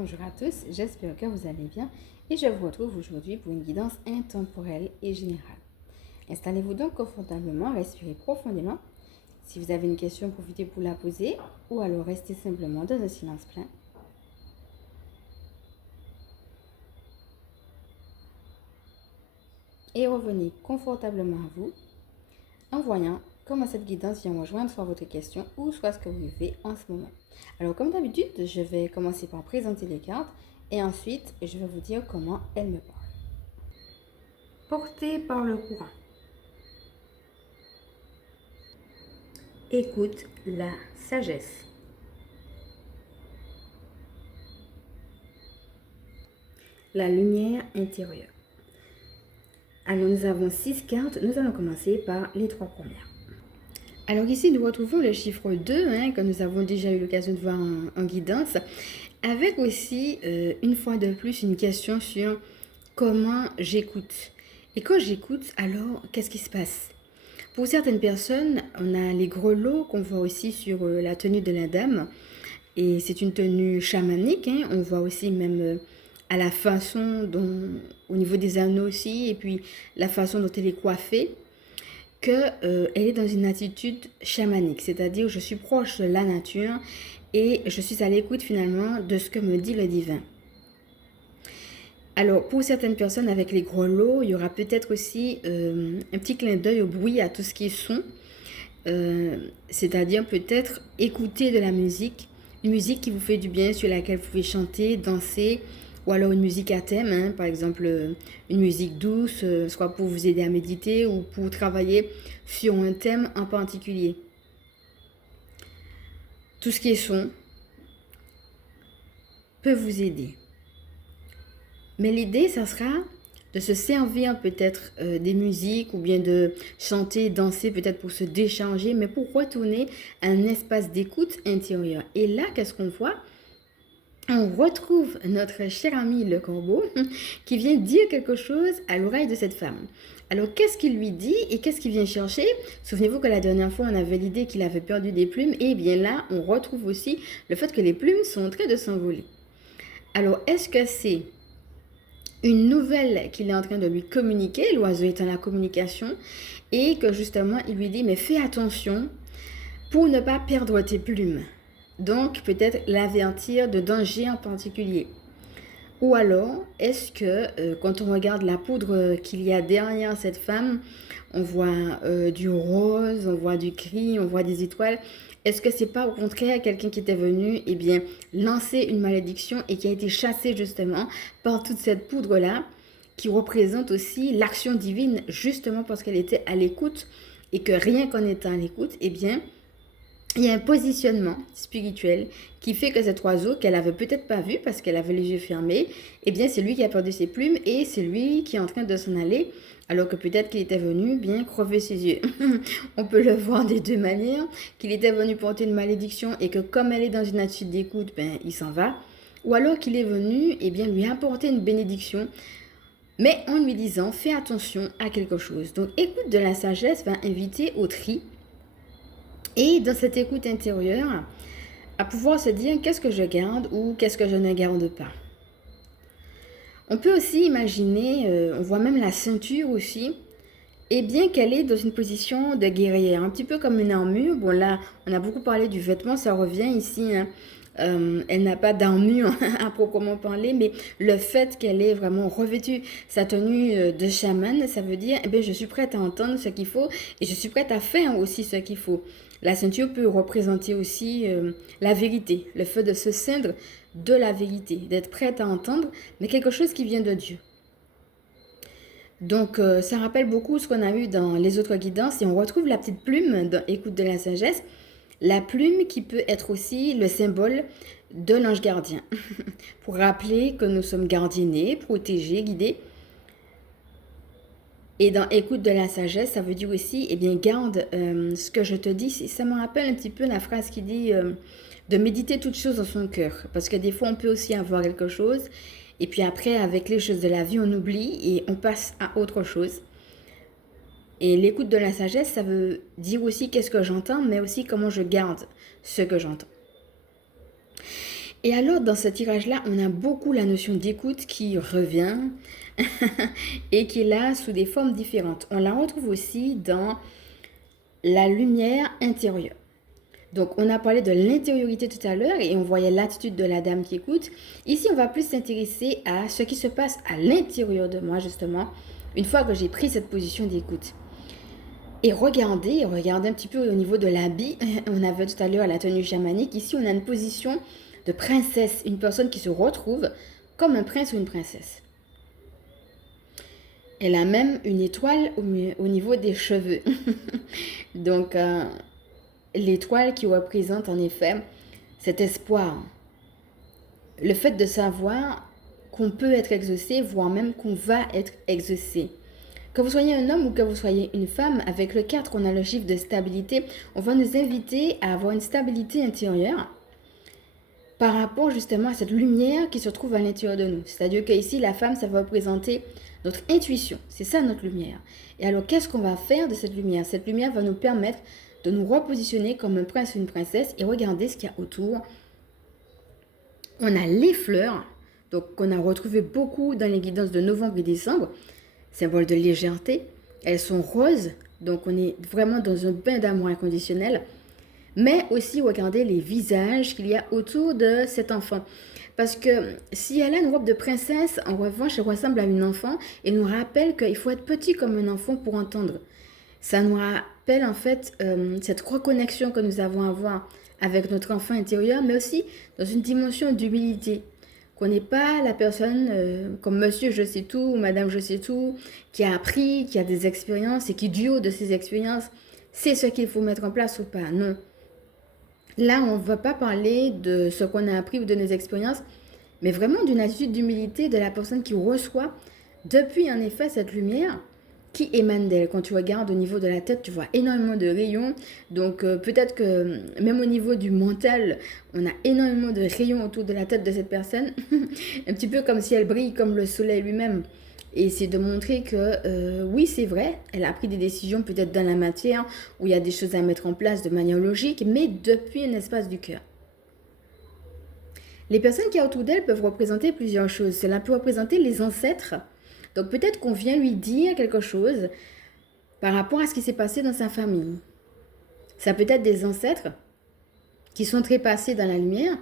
Bonjour à tous, j'espère que vous allez bien et je vous retrouve aujourd'hui pour une guidance intemporelle et générale. Installez-vous donc confortablement, respirez profondément. Si vous avez une question, profitez pour la poser ou alors restez simplement dans un silence plein. Et revenez confortablement à vous en voyant comment cette guidance vient rejoindre soit votre question ou soit ce que vous vivez en ce moment. Alors comme d'habitude, je vais commencer par présenter les cartes et ensuite je vais vous dire comment elles me parlent. Porté par le courant. Écoute la sagesse. La lumière intérieure. Alors nous avons 6 cartes, nous allons commencer par les 3 premières. Alors ici, nous retrouvons le chiffre 2, que nous avons déjà eu l'occasion de voir en guidance, avec aussi, une fois de plus, une question sur comment j'écoute. Et quand j'écoute, alors, qu'est-ce qui se passe? Pour certaines personnes, on a les grelots qu'on voit aussi sur la tenue de la dame, et c'est une tenue chamanique, on voit aussi même à la façon dont, au niveau des anneaux aussi, et puis la façon dont elle est coiffée, qu'elle est dans une attitude chamanique, c'est-à-dire je suis proche de la nature et je suis à l'écoute finalement de ce que me dit le divin. Alors pour certaines personnes avec les grelots, il y aura peut-être aussi un petit clin d'œil au bruit, à tout ce qui est son, c'est-à-dire peut-être écouter de la musique, une musique qui vous fait du bien, sur laquelle vous pouvez chanter, danser, ou alors une musique à thème, par exemple une musique douce, soit pour vous aider à méditer ou pour travailler sur un thème en particulier. Tout ce qui est son peut vous aider. Mais l'idée, ça sera de se servir peut-être des musiques ou bien de chanter, danser peut-être pour se décharger, mais pour retourner à un espace d'écoute intérieure. Et là, qu'est-ce qu'on voit? On retrouve notre cher ami le corbeau qui vient dire quelque chose à l'oreille de cette femme. Alors, qu'est-ce qu'il lui dit et qu'est-ce qu'il vient chercher? Souvenez-vous que la dernière fois, on avait l'idée qu'il avait perdu des plumes. Et bien là, on retrouve aussi le fait que les plumes sont en train de s'envoler. Alors, est-ce que c'est une nouvelle qu'il est en train de lui communiquer, l'oiseau est en la communication, et que justement, il lui dit, mais fais attention pour ne pas perdre tes plumes. Donc, peut-être l'avertir de dangers en particulier. Ou alors, est-ce que quand on regarde la poudre qu'il y a derrière cette femme, on voit du rose, on voit du gris, on voit des étoiles. Est-ce que c'est pas au contraire quelqu'un qui était venu lancer une malédiction et qui a été chassé justement par toute cette poudre-là qui représente aussi l'action divine justement parce qu'elle était à l'écoute et que rien qu'en étant à l'écoute, il y a un positionnement spirituel qui fait que cet oiseau qu'elle avait peut-être pas vu parce qu'elle avait les yeux fermés, c'est lui qui a perdu ses plumes et c'est lui qui est en train de s'en aller alors que peut-être qu'il était venu bien crever ses yeux. On peut le voir des deux manières, qu'il était venu porter une malédiction et que comme elle est dans une attitude d'écoute, il s'en va. Ou alors qu'il est venu lui apporter une bénédiction, mais en lui disant fais attention à quelque chose. Donc écoute de la sagesse va inviter au tri. Et dans cette écoute intérieure, à pouvoir se dire qu'est-ce que je garde ou qu'est-ce que je ne garde pas. On peut aussi imaginer, on voit même la ceinture aussi, et bien qu'elle est dans une position de guerrière, un petit peu comme une armure. Bon là, on a beaucoup parlé du vêtement, ça revient ici. Elle n'a pas d'armure à proprement parler, mais le fait qu'elle ait vraiment revêtu sa tenue de chamane, ça veut dire, je suis prête à entendre ce qu'il faut et je suis prête à faire aussi ce qu'il faut. La ceinture peut représenter aussi la vérité, le fait de se ceindre de la vérité, d'être prête à entendre, mais quelque chose qui vient de Dieu. Donc, ça rappelle beaucoup ce qu'on a eu dans les autres guidances et on retrouve la petite plume dans Écoute de la sagesse. La plume qui peut être aussi le symbole de l'ange gardien pour rappeler que nous sommes gardiennés, protégés, guidés. Et dans Écoute de la sagesse, ça veut dire aussi, garde ce que je te dis. Ça me rappelle un petit peu la phrase qui dit de méditer toutes choses dans son cœur. Parce que des fois, on peut aussi avoir quelque chose. Et puis après, avec les choses de la vie, on oublie et on passe à autre chose. Et l'écoute de la sagesse, ça veut dire aussi qu'est-ce que j'entends, mais aussi comment je garde ce que j'entends. Et alors, dans ce tirage-là, on a beaucoup la notion d'écoute qui revient et qui est là sous des formes différentes. On la retrouve aussi dans la lumière intérieure. Donc, on a parlé de l'intériorité tout à l'heure et on voyait l'attitude de la dame qui écoute. Ici, on va plus s'intéresser à ce qui se passe à l'intérieur de moi, justement, une fois que j'ai pris cette position d'écoute. Et regardez un petit peu au niveau de l'habit. On avait tout à l'heure la tenue chamanique. Ici, on a une position de princesse, une personne qui se retrouve comme un prince ou une princesse. Elle a même une étoile au niveau des cheveux. Donc, l'étoile qui représente en effet cet espoir. Le fait de savoir qu'on peut être exaucé, voire même qu'on va être exaucé. Que vous soyez un homme ou que vous soyez une femme, avec le 4, on a le chiffre de stabilité. On va nous inviter à avoir une stabilité intérieure par rapport justement à cette lumière qui se trouve à l'intérieur de nous. C'est-à-dire qu'ici, la femme, ça va représenter notre intuition. C'est ça notre lumière. Et alors, qu'est-ce qu'on va faire de cette lumière? Cette lumière va nous permettre de nous repositionner comme un prince ou une princesse et regarder ce qu'il y a autour. On a les fleurs, donc qu'on a retrouvé beaucoup dans les guidances de novembre et décembre, symbole de légèreté. Elles sont roses, donc on est vraiment dans un bain d'amour inconditionnel. Mais aussi regarder les visages qu'il y a autour de cet enfant. Parce que si elle a une robe de princesse, en revanche, elle ressemble à une enfant et nous rappelle qu'il faut être petit comme un enfant pour entendre. Ça nous rappelle en fait cette reconnexion que nous avons à avoir avec notre enfant intérieur, mais aussi dans une dimension d'humilité. Qu'on n'est pas la personne comme monsieur je sais tout ou madame je sais tout, qui a appris, qui a des expériences et qui du haut de ces expériences sait ce qu'il faut mettre en place ou pas. Non. Là, on ne va pas parler de ce qu'on a appris ou de nos expériences, mais vraiment d'une attitude d'humilité de la personne qui reçoit depuis en effet cette lumière qui émane d'elle. Quand tu regardes au niveau de la tête, tu vois énormément de rayons. Donc peut-être que même au niveau du mental, on a énormément de rayons autour de la tête de cette personne. Un petit peu comme si elle brille comme le soleil lui-même. Et c'est de montrer que oui, c'est vrai, elle a pris des décisions peut-être dans la matière où il y a des choses à mettre en place de manière logique, mais depuis un espace du cœur. Les personnes qui sont autour d'elle peuvent représenter plusieurs choses. Cela peut représenter les ancêtres. Donc peut-être qu'on vient lui dire quelque chose par rapport à ce qui s'est passé dans sa famille. Ça peut être des ancêtres qui sont trépassés dans la lumière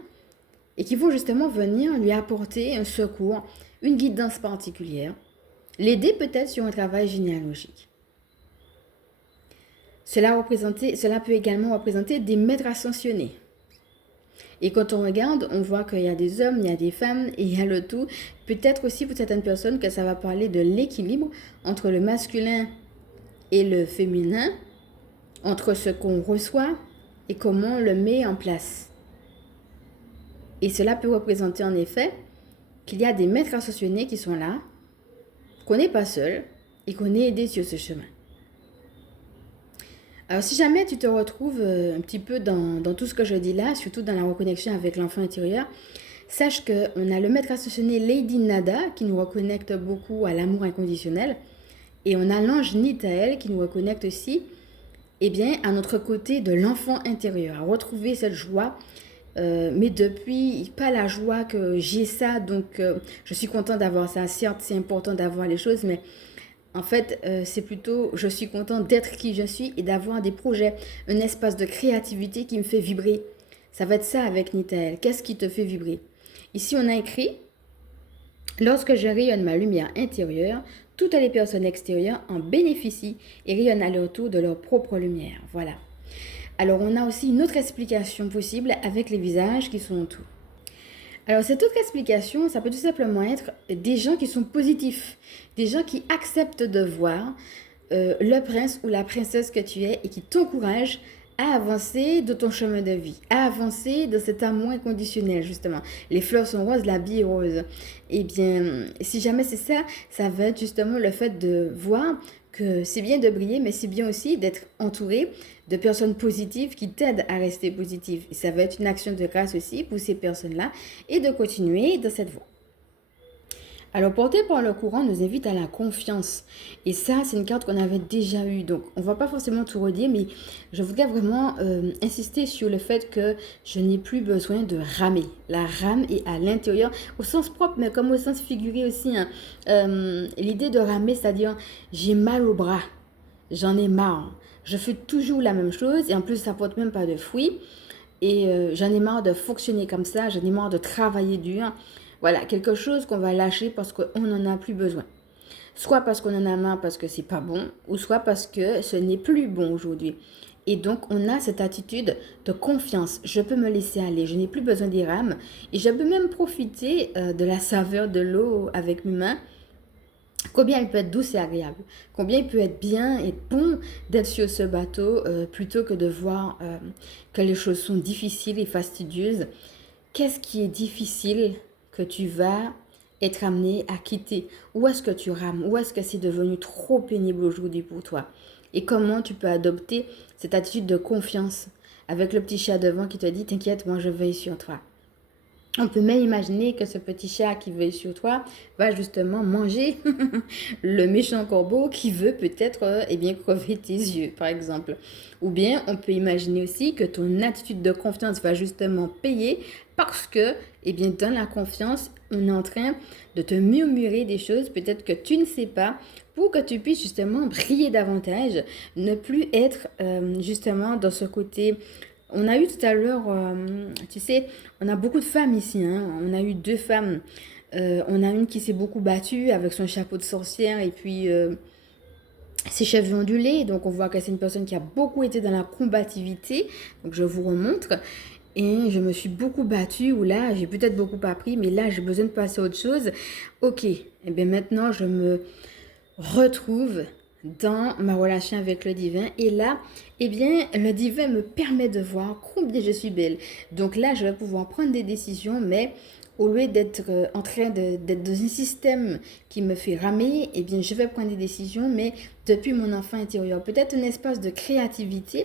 et qui vont justement venir lui apporter un secours, une guidance particulière, l'aider peut-être sur un travail généalogique. Cela peut également représenter des maîtres ascensionnés. Et quand on regarde, on voit qu'il y a des hommes, il y a des femmes et il y a le tout. Peut-être aussi pour certaines personnes que ça va parler de l'équilibre entre le masculin et le féminin, entre ce qu'on reçoit et comment on le met en place. Et cela peut représenter en effet qu'il y a des maîtres ascensionnés qui sont là, qu'on n'est pas seul et qu'on est aidé sur ce chemin. Alors si jamais tu te retrouves un petit peu dans tout ce que je dis là, surtout dans la reconnexion avec l'enfant intérieur, sache qu'on a le maître ascensionné Lady Nada qui nous reconnecte beaucoup à l'amour inconditionnel et on a l'ange Nitael qui nous reconnecte aussi à notre côté de l'enfant intérieur, à retrouver cette joie, mais depuis, pas la joie que j'ai ça, donc je suis contente d'avoir ça. Certes, c'est important d'avoir les choses, mais en fait, c'est plutôt, je suis contente d'être qui je suis et d'avoir des projets, un espace de créativité qui me fait vibrer. Ça va être ça avec Nitael. Qu'est-ce qui te fait vibrer? Ici, on a écrit, lorsque je rayonne ma lumière intérieure, toutes les personnes extérieures en bénéficient et rayonnent à leur tour de leur propre lumière. Voilà. Alors, on a aussi une autre explication possible avec les visages qui sont autour. Alors, cette autre explication, ça peut tout simplement être des gens qui sont positifs, des gens qui acceptent de voir le prince ou la princesse que tu es et qui t'encouragent à avancer de ton chemin de vie, à avancer de cet amour inconditionnel, justement. Les fleurs sont roses, la vie est rose. Eh bien, si jamais c'est ça, ça va être justement le fait de voir que c'est bien de briller, mais c'est bien aussi d'être entouré de personnes positives qui t'aident à rester positive. Et ça va être une action de grâce aussi pour ces personnes-là et de continuer dans cette voie. Alors, porté par le courant nous invite à la confiance. Et ça, c'est une carte qu'on avait déjà eue. Donc, on ne va pas forcément tout redire, mais je voudrais vraiment insister sur le fait que je n'ai plus besoin de ramer. La rame est à l'intérieur, au sens propre, mais comme au sens figuré aussi, hein. L'idée de ramer, c'est-à-dire j'ai mal au bras, j'en ai marre. Je fais toujours la même chose et en plus, ça ne porte même pas de fruits. Et j'en ai marre de fonctionner comme ça, j'en ai marre de travailler dur. Voilà, quelque chose qu'on va lâcher parce qu'on n'en a plus besoin. Soit parce qu'on en a marre parce que c'est pas bon, ou soit parce que ce n'est plus bon aujourd'hui. Et donc, on a cette attitude de confiance. Je peux me laisser aller, je n'ai plus besoin des rames. Et je peux même profiter de la saveur de l'eau avec mes mains. Combien elle peut être douce et agréable. Combien il peut être bien et bon d'être sur ce bateau plutôt que de voir que les choses sont difficiles et fastidieuses. Qu'est-ce qui est difficile que tu vas être amené à quitter? Où est-ce que tu rames? Où est-ce que c'est devenu trop pénible aujourd'hui pour toi? Et comment tu peux adopter cette attitude de confiance avec le petit chat devant qui te dit t'inquiète, moi je veille sur toi. On peut même imaginer que ce petit chat qui veille sur toi va justement manger le méchant corbeau qui veut peut-être eh bien, crever tes yeux, par exemple. Ou bien on peut imaginer aussi que ton attitude de confiance va justement payer parce que, eh bien, dans la confiance, on est en train de te murmurer des choses peut-être que tu ne sais pas pour que tu puisses justement briller davantage, ne plus être justement dans ce côté. On a eu tout à l'heure, tu sais, on a beaucoup de femmes ici, hein. On a eu 2 femmes. On a une qui s'est beaucoup battue avec son chapeau de sorcière et puis ses cheveux ondulés. Donc on voit que c'est une personne qui a beaucoup été dans la combativité. Donc je vous remontre. Et je me suis beaucoup battue, ou là, j'ai peut-être beaucoup appris, mais là, j'ai besoin de passer à autre chose. Ok, et bien maintenant, je me retrouve dans ma relation avec le divin. Et là, eh bien, le divin me permet de voir combien je suis belle. Donc là, je vais pouvoir prendre des décisions, mais au lieu d'être en train d'être dans un système qui me fait ramer, eh bien, je vais prendre des décisions, mais depuis mon enfant intérieur. Peut-être un espace de créativité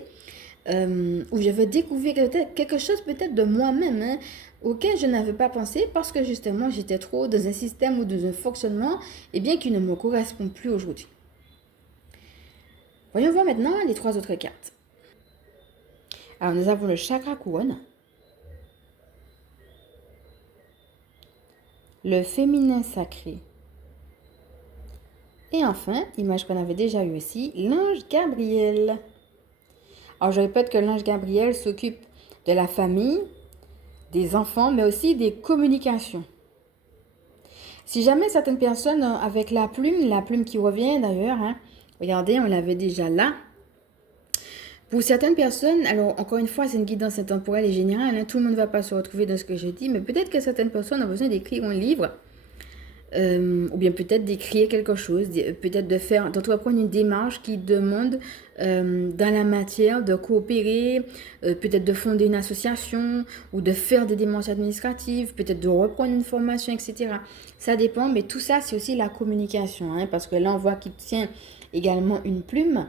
où je vais découvrir quelque chose peut-être de moi-même, hein, auquel je n'avais pas pensé parce que justement j'étais trop dans un système ou dans un fonctionnement et bien qui ne me correspond plus aujourd'hui. Voyons voir maintenant les 3 autres cartes. Alors nous avons le chakra couronne, le féminin sacré et enfin, image qu'on avait déjà eue aussi, l'ange Gabriel. Alors, je répète que l'ange Gabriel s'occupe de la famille, des enfants, mais aussi des communications. Si jamais certaines personnes, avec la plume qui revient d'ailleurs, hein, regardez, on l'avait déjà là. Pour certaines personnes, alors encore une fois, c'est une guidance intemporelle et générale, hein, tout le monde ne va pas se retrouver dans ce que je dis, mais peut-être que certaines personnes ont besoin d'écrire un livre. Ou bien peut-être d'écrire quelque chose, peut-être d'entreprendre une démarche qui demande dans la matière de coopérer, peut-être de fonder une association ou de faire des démarches administratives, peut-être de reprendre une formation, etc. Ça dépend, mais tout ça, c'est aussi la communication, hein, parce que là, on voit qu'il tient également une plume.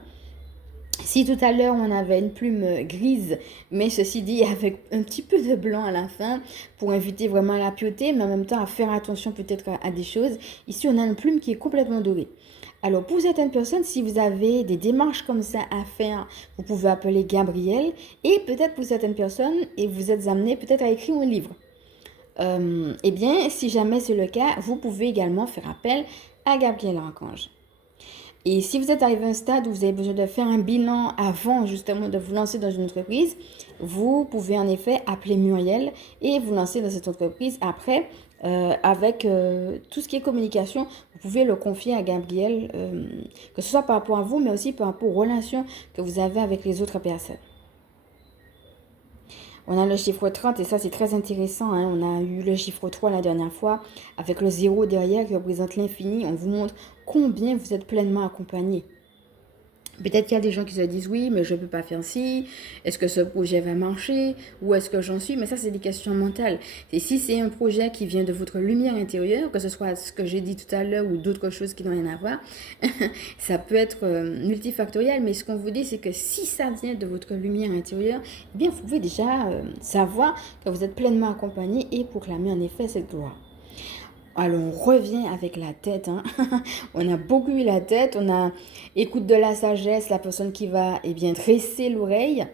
Si tout à l'heure on avait une plume grise, mais ceci dit avec un petit peu de blanc à la fin pour inviter vraiment à la piauté, mais en même temps à faire attention peut-être à des choses, ici on a une plume qui est complètement dorée. Alors pour certaines personnes, si vous avez des démarches comme ça à faire, vous pouvez appeler Gabriel, et peut-être pour certaines personnes, et vous êtes amené peut-être à écrire un livre. Eh bien, si jamais c'est le cas, vous pouvez également faire appel à Gabriel Archange. Et si vous êtes arrivé à un stade où vous avez besoin de faire un bilan avant justement de vous lancer dans une entreprise, vous pouvez en effet appeler Muriel et vous lancer dans cette entreprise. Après, avec tout ce qui est communication, vous pouvez le confier à Gabriel, que ce soit par rapport à vous, mais aussi par rapport aux relations que vous avez avec les autres personnes. On a le chiffre 30 et ça c'est très intéressant, hein. On a eu le chiffre 3 la dernière fois avec le 0 derrière qui représente l'infini. On vous montre combien vous êtes pleinement accompagné. Peut-être qu'il y a des gens qui se disent oui, mais je ne peux pas faire ci. Est-ce que ce projet va marcher? Où est-ce que j'en suis? Mais ça, c'est des questions mentales. Et si c'est un projet qui vient de votre lumière intérieure, que ce soit ce que j'ai dit tout à l'heure ou d'autres choses qui n'ont rien à voir, ça peut être multifactoriel. Mais ce qu'on vous dit, c'est que si ça vient de votre lumière intérieure, eh bien, vous pouvez déjà savoir que vous êtes pleinement accompagné et proclamer en effet cette gloire. Alors, on revient avec la tête, hein. On a beaucoup eu la tête, on a écoute de la sagesse, la personne qui va eh bien, dresser l'oreille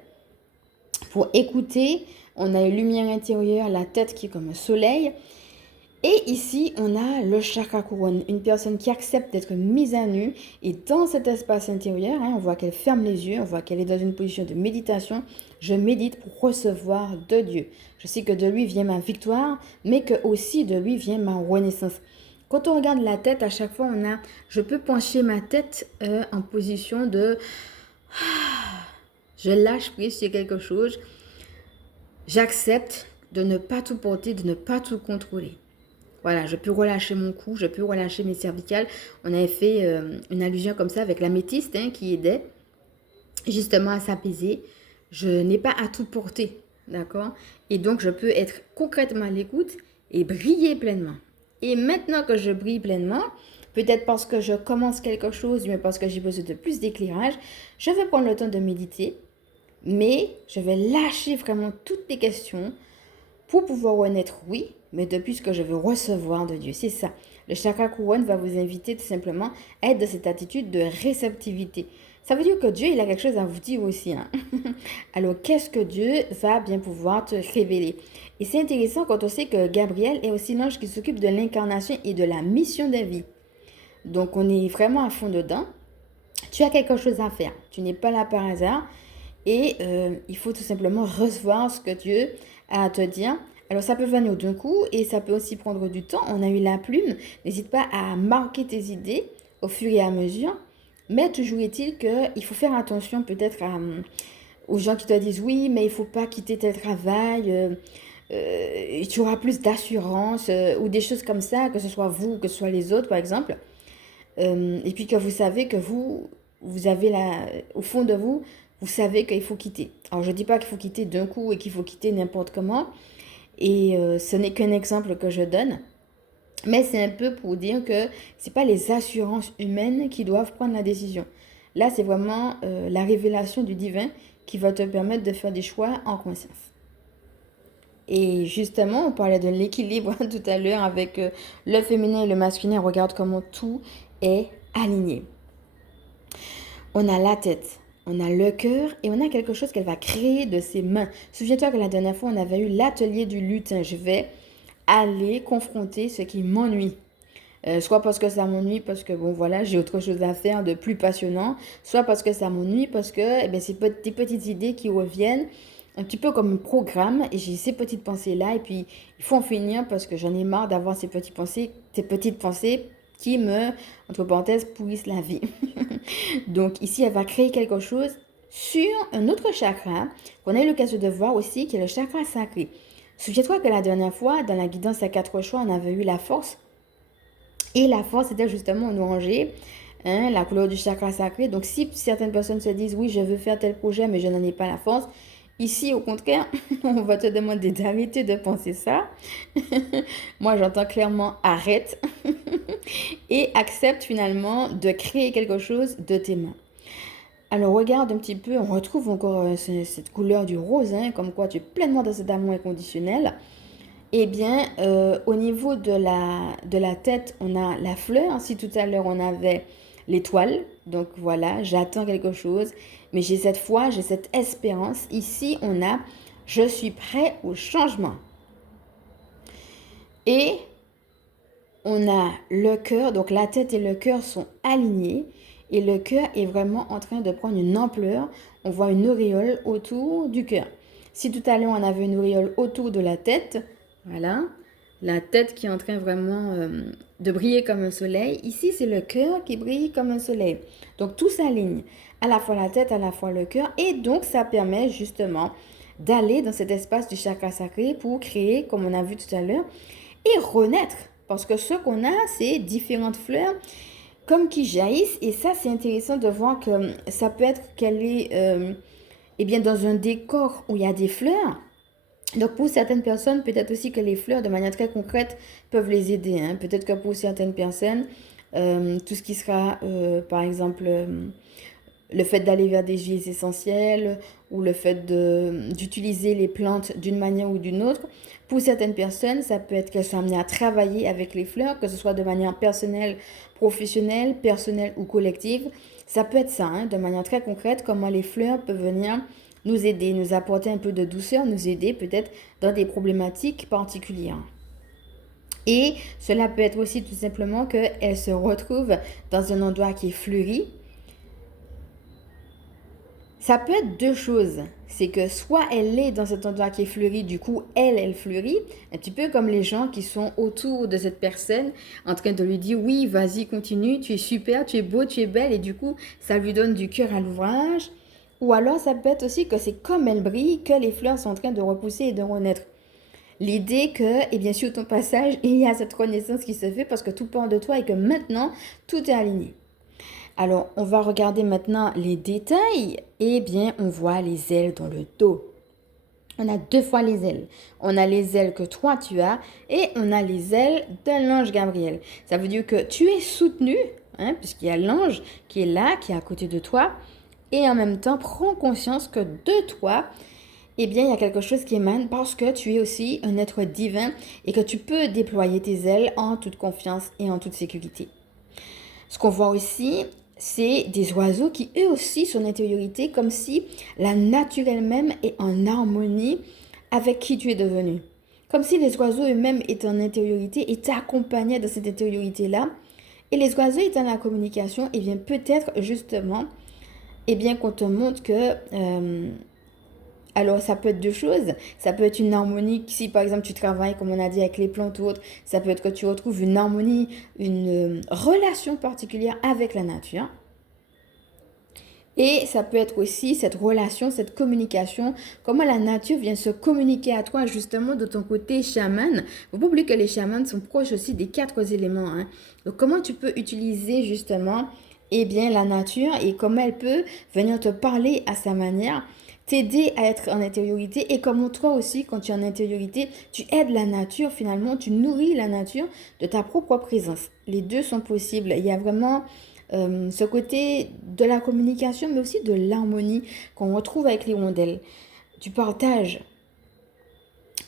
pour écouter. On a une lumière intérieure, la tête qui est comme un soleil. Et ici, on a le chakra couronne, une personne qui accepte d'être mise à nu. Et dans cet espace intérieur, hein, on voit qu'elle ferme les yeux, on voit qu'elle est dans une position de méditation. Je médite pour recevoir de Dieu. Je sais que de lui vient ma victoire, mais que aussi de lui vient ma renaissance. Quand on regarde la tête, à chaque fois, je peux pencher ma tête en position de, je lâche prise sur quelque chose. J'accepte de ne pas tout porter, de ne pas tout contrôler. Voilà, je peux relâcher mon cou, je peux relâcher mes cervicales. On avait fait une allusion comme ça avec l'améthyste hein, qui aidait justement à s'apaiser. Je n'ai pas à tout porter, d'accord? Et donc, je peux être concrètement à l'écoute et briller pleinement. Et maintenant que je brille pleinement, peut-être parce que je commence quelque chose, mais parce que j'ai besoin de plus d'éclairage, je vais prendre le temps de méditer, mais je vais lâcher vraiment toutes les questions pour pouvoir renaître, oui, mais depuis ce que je veux recevoir de Dieu. C'est ça. Le chakra couronne va vous inviter tout simplement à être dans cette attitude de réceptivité. Ça veut dire que Dieu, il a quelque chose à vous dire aussi. Hein? Alors, qu'est-ce que Dieu va bien pouvoir te révéler? Et c'est intéressant quand on sait que Gabriel est aussi l'ange qui s'occupe de l'incarnation et de la mission des vies. Donc, on est vraiment à fond dedans. Tu as quelque chose à faire. Tu n'es pas là par hasard. Et il faut tout simplement recevoir ce que Dieu a à te dire. Alors ça peut venir d'un coup et ça peut aussi prendre du temps. On a eu la plume. N'hésite pas à marquer tes idées au fur et à mesure. Mais toujours est-il qu'il faut faire attention peut-être aux gens qui te disent oui, mais il ne faut pas quitter tel travail. Tu auras plus d'assurance ou des choses comme ça, que ce soit vous ou que ce soit les autres par exemple. Et puis que vous savez que vous avez au fond de vous, vous savez qu'il faut quitter. Alors, je ne dis pas qu'il faut quitter d'un coup et qu'il faut quitter n'importe comment. Et ce n'est qu'un exemple que je donne. Mais c'est un peu pour dire que ce n'est pas les assurances humaines qui doivent prendre la décision. Là, c'est vraiment la révélation du divin qui va te permettre de faire des choix en conscience. Et justement, on parlait de l'équilibre tout à l'heure avec le féminin et le masculin. Regarde comment tout est aligné. On a la tête, on a le cœur et on a quelque chose qu'elle va créer de ses mains. Souviens-toi que la dernière fois, on avait eu l'atelier du lutin. Je vais aller confronter ce qui m'ennuie. Soit parce que ça m'ennuie, parce que bon voilà, j'ai autre chose à faire de plus passionnant, soit parce que ça m'ennuie, parce que eh bien, c'est des petites idées qui reviennent, un petit peu comme un programme, et j'ai ces petites pensées-là, et puis il faut en finir parce que j'en ai marre d'avoir ces petites pensées qui me, entre parenthèses, pourrissent la vie. Donc ici, elle va créer quelque chose sur un autre chakra qu'on a eu l'occasion de voir aussi, qui est le chakra sacré. Souviens-toi que la dernière fois, dans la guidance à 4 choix, on avait eu la force. Et la force, c'était justement en orangé, hein, la couleur du chakra sacré. Donc si certaines personnes se disent, oui, je veux faire tel projet, mais je n'en ai pas la force, ici, au contraire, on va te demander d'arrêter de penser ça. Moi, j'entends clairement arrête et accepte finalement de créer quelque chose de tes mains. Alors regarde un petit peu, on retrouve encore cette couleur du rose, hein, comme quoi tu es pleinement dans cet amour inconditionnel. Eh bien, au niveau de la tête, on a la fleur. Si tout à l'heure on avait l'étoile, donc voilà, j'attends quelque chose, mais j'ai cette foi, j'ai cette espérance. Ici, on a je suis prêt au changement. Et on a le cœur, donc la tête et le cœur sont alignés. Et le cœur est vraiment en train de prendre une ampleur. On voit une auréole autour du cœur. Si tout à l'heure, on avait une auréole autour de la tête, voilà, la tête qui est en train vraiment de briller comme un soleil. Ici, c'est le cœur qui brille comme un soleil. Donc, tout s'aligne. À la fois la tête, à la fois le cœur. Et donc, ça permet justement d'aller dans cet espace du chakra sacré pour créer, comme on a vu tout à l'heure, et renaître. Parce que ce qu'on a, c'est différentes fleurs comme qui jaillissent. Et ça, c'est intéressant de voir que ça peut être qu'elle est eh bien, dans un décor où il y a des fleurs. Donc, pour certaines personnes, peut-être aussi que les fleurs, de manière très concrète, peuvent les aider. Hein. Peut-être que pour certaines personnes, tout ce qui sera, par exemple, le fait d'aller vers des huiles essentielles ou le fait d'utiliser les plantes d'une manière ou d'une autre. Pour certaines personnes, ça peut être qu'elles sont amenées à travailler avec les fleurs, que ce soit de manière personnelle, professionnelle, personnelle ou collective. Ça peut être ça, hein, de manière très concrète, comment les fleurs peuvent venir nous aider, nous apporter un peu de douceur, nous aider peut-être dans des problématiques particulières. Et cela peut être aussi tout simplement qu'elles se retrouvent dans un endroit qui est fleuri. Ça peut être deux choses. C'est que soit elle est dans cet endroit qui est fleuri, du coup, elle fleurit. Un petit peu comme les gens qui sont autour de cette personne en train de lui dire oui, vas-y, continue, tu es super, tu es beau, tu es belle. Et du coup, ça lui donne du cœur à l'ouvrage. Ou alors, ça peut être aussi que c'est comme elle brille que les fleurs sont en train de repousser et de renaître. L'idée que, et bien sûr, ton passage, il y a cette renaissance qui se fait parce que tout part de toi et que maintenant, tout est aligné. Alors, on va regarder maintenant les détails. Eh bien, on voit les ailes dans le dos. On a deux fois les ailes. On a les ailes que toi, tu as et on a les ailes de l'ange Gabriel. Ça veut dire que tu es soutenu, hein, puisqu'il y a l'ange qui est là, qui est à côté de toi. Et en même temps, prends conscience que de toi, eh bien, il y a quelque chose qui émane parce que tu es aussi un être divin et que tu peux déployer tes ailes en toute confiance et en toute sécurité. Ce qu'on voit aussi, c'est des oiseaux qui eux aussi sont en intériorité, comme si la nature elle-même est en harmonie avec qui tu es devenu. Comme si les oiseaux eux-mêmes étaient en intériorité et t'accompagnaient dans cette intériorité-là. Et les oiseaux étant dans la communication, eh bien peut-être justement, eh bien qu'on te montre que alors, ça peut être deux choses. Ça peut être une harmonie, si par exemple tu travailles, comme on a dit, avec les plantes ou autres, ça peut être que tu retrouves une harmonie, une relation particulière avec la nature. Et ça peut être aussi cette relation, cette communication, comment la nature vient se communiquer à toi justement de ton côté chaman. Il ne faut pas oublier que les chamans sont proches aussi des quatre éléments. Hein. Donc, comment tu peux utiliser justement eh bien, la nature et comment elle peut venir te parler à sa manière, t'aider à être en intériorité et comment toi aussi, quand tu es en intériorité, tu aides la nature finalement, tu nourris la nature de ta propre présence. Les deux sont possibles. Il y a vraiment ce côté de la communication, mais aussi de l'harmonie qu'on retrouve avec les rondelles. Du partage.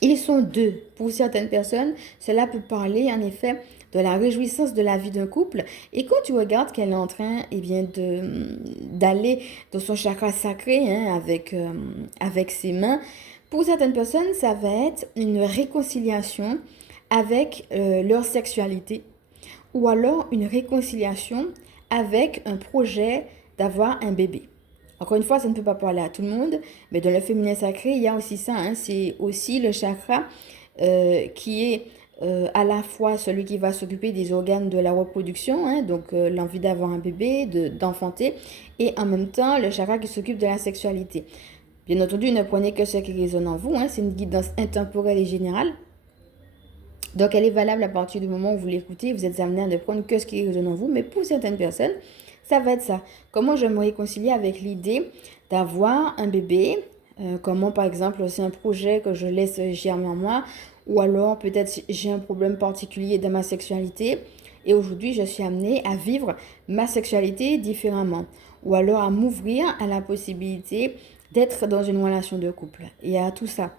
Ils sont deux. Pour certaines personnes, cela peut parler en effet de la réjouissance de la vie d'un couple. Et quand tu regardes qu'elle est en train eh bien, d'aller dans son chakra sacré hein, avec ses mains, pour certaines personnes, ça va être une réconciliation avec leur sexualité ou alors une réconciliation avec un projet d'avoir un bébé. Encore une fois, ça ne peut pas parler à tout le monde, mais dans le féminin sacré, il y a aussi ça. Hein, c'est aussi le chakra qui est à la fois celui qui va s'occuper des organes de la reproduction, hein, donc l'envie d'avoir un bébé, d'enfanter, et en même temps le chakra qui s'occupe de la sexualité. Bien entendu, ne prenez que ce qui résonne en vous, hein, c'est une guidance intemporelle et générale. Donc elle est valable à partir du moment où vous l'écoutez, vous êtes amené à ne prendre que ce qui résonne en vous, mais pour certaines personnes, ça va être ça. Comment je me réconcilie avec l'idée d'avoir un bébé, comment par exemple c'est un projet que je laisse germer en moi, ou alors peut-être j'ai un problème particulier dans ma sexualité et aujourd'hui je suis amenée à vivre ma sexualité différemment, ou alors à m'ouvrir à la possibilité d'être dans une relation de couple et à tout ça.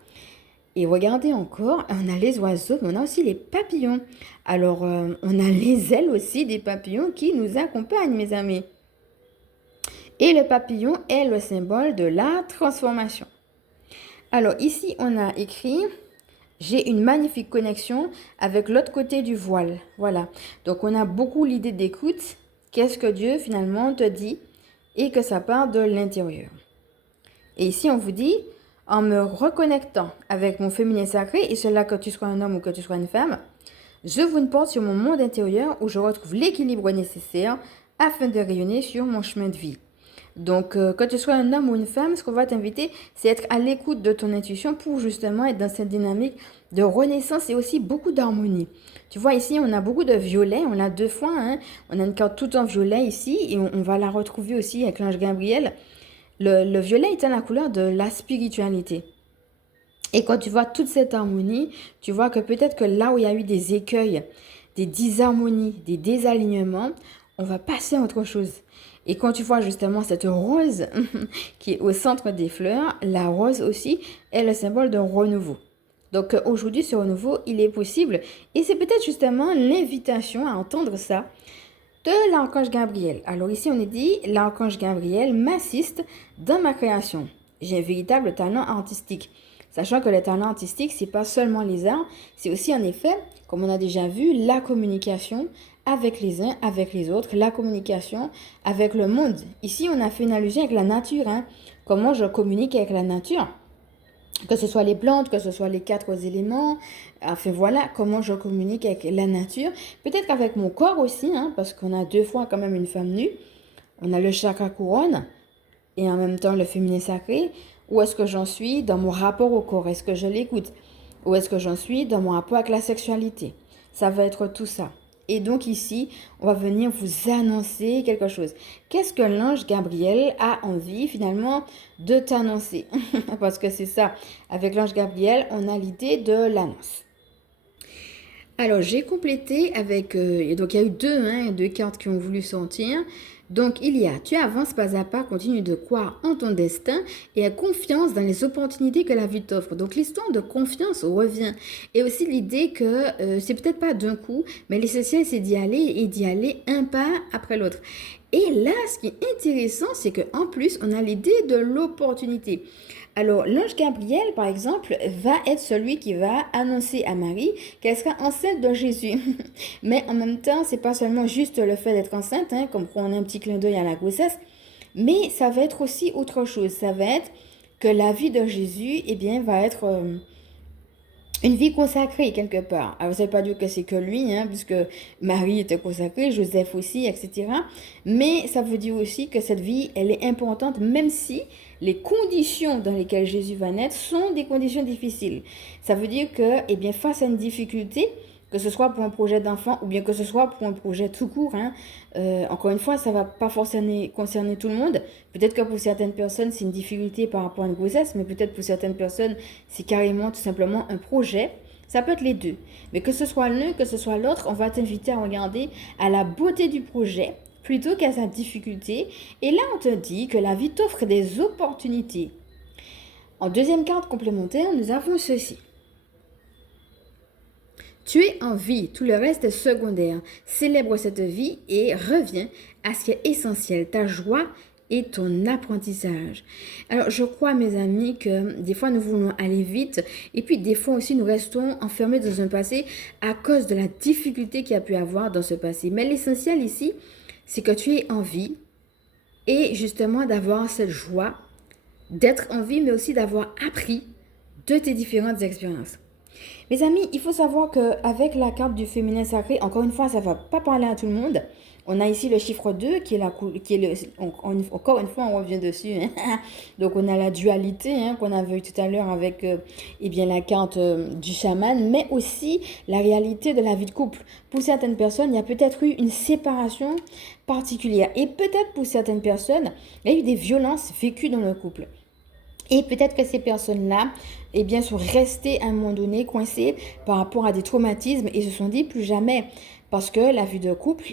Et regardez encore, on a les oiseaux, mais on a aussi les papillons. Alors, on a les ailes aussi des papillons qui nous accompagnent, mes amis. Et le papillon est le symbole de la transformation. Alors, ici, on a écrit, j'ai une magnifique connexion avec l'autre côté du voile. Voilà. Donc, on a beaucoup l'idée d'écoute. Qu'est-ce que Dieu, finalement, te dit et que ça part de l'intérieur. Et ici, on vous dit, en me reconnectant avec mon féminin sacré, et cela que tu sois un homme ou que tu sois une femme, je vous une porte sur mon monde intérieur où je retrouve l'équilibre nécessaire afin de rayonner sur mon chemin de vie. Donc, que tu sois un homme ou une femme, ce qu'on va t'inviter, c'est être à l'écoute de ton intuition pour justement être dans cette dynamique de renaissance et aussi beaucoup d'harmonie. Tu vois, ici, on a beaucoup de violet, on l'a deux fois, hein. On a une carte tout en violet ici et on va la retrouver aussi avec l'ange Gabriel. Le violet est la couleur de la spiritualité. Et quand tu vois toute cette harmonie, tu vois que peut-être que là où il y a eu des écueils, des disharmonies, des désalignements, on va passer à autre chose. Et quand tu vois justement cette rose qui est au centre des fleurs, la rose aussi est le symbole d'un renouveau. Donc aujourd'hui, ce renouveau, il est possible. Et c'est peut-être justement l'invitation à entendre ça de l'archange Gabriel. Alors ici, on est dit, l'archange Gabriel m'assiste dans ma création. J'ai un véritable talent artistique. Sachant que le talent artistique, c'est pas seulement les arts, c'est aussi en effet, comme on a déjà vu, la communication avec les uns, avec les autres, la communication avec le monde. Ici, on a fait une allusion avec la nature. Comment je communique avec la nature, que ce soit les plantes, que ce soit les quatre éléments. Enfin voilà, comment je communique avec la nature. Peut-être qu'avec mon corps aussi, parce qu'on a deux fois quand même une femme nue. On a le chakra couronne et en même temps le féminin sacré. Où est-ce que j'en suis dans mon rapport au corps? Est-ce que je l'écoute? Où est-ce que j'en suis dans mon rapport avec la sexualité? Ça va être tout ça. Et donc ici, on va venir vous annoncer quelque chose. Qu'est-ce que l'ange Gabriel a envie finalement de t'annoncer? Parce que c'est ça, avec l'ange Gabriel, on a l'idée de l'annonce. Alors j'ai complété avec, donc il y a eu deux cartes qui ont voulu sortir. Donc il y a, tu avances pas à pas, continue de croire en ton destin et à confiance dans les opportunités que la vie t'offre. Donc l'histoire de confiance revient. Et aussi l'idée que c'est peut-être pas d'un coup, mais l'essentiel c'est d'y aller et d'y aller un pas après l'autre. Et là, ce qui est intéressant, c'est qu'en plus, on a l'idée de l'opportunité. Alors, l'ange Gabriel, par exemple, va être celui qui va annoncer à Marie qu'elle sera enceinte de Jésus. Mais en même temps, c'est pas seulement juste le fait d'être enceinte, comme quoi on a un petit clin d'œil à la grossesse, mais ça va être aussi autre chose. Ça va être que la vie de Jésus, va être une vie consacrée quelque part. Alors, ça ne veut pas dire que c'est que lui, puisque Marie était consacrée, Joseph aussi, etc. Mais ça veut dire aussi que cette vie, elle est importante, même si les conditions dans lesquelles Jésus va naître sont des conditions difficiles. Ça veut dire que, face à une difficulté, que ce soit pour un projet d'enfant ou bien que ce soit pour un projet tout court. Encore une fois, ça ne va pas forcément concerner tout le monde. Peut-être que pour certaines personnes, c'est une difficulté par rapport à une grossesse, mais peut-être pour certaines personnes, c'est carrément tout simplement un projet. Ça peut être les deux. Mais que ce soit l'un, que ce soit l'autre, on va t'inviter à regarder à la beauté du projet plutôt qu'à sa difficulté. Et là, on te dit que la vie t'offre des opportunités. En deuxième carte complémentaire, nous avons ceci. Tu es en vie, tout le reste est secondaire. Célèbre cette vie et reviens à ce qui est essentiel, ta joie et ton apprentissage. Alors, je crois, mes amis, que des fois, nous voulons aller vite et puis des fois aussi, nous restons enfermés dans un passé à cause de la difficulté qu'il y a pu avoir dans ce passé. Mais l'essentiel ici, c'est que tu es en vie et justement d'avoir cette joie d'être en vie, mais aussi d'avoir appris de tes différentes expériences. Mes amis, il faut savoir qu'avec la carte du féminin sacré, encore une fois, ça ne va pas parler à tout le monde. On a ici le chiffre 2 encore une fois, on revient dessus. Donc, on a la dualité qu'on a vu tout à l'heure avec la carte du chaman, mais aussi la réalité de la vie de couple. Pour certaines personnes, il y a peut-être eu une séparation particulière. Et peut-être pour certaines personnes, il y a eu des violences vécues dans le couple. Et peut-être que ces personnes-là, sont restées à un moment donné coincées par rapport à des traumatismes et se sont dit plus jamais. Parce que la vie de couple,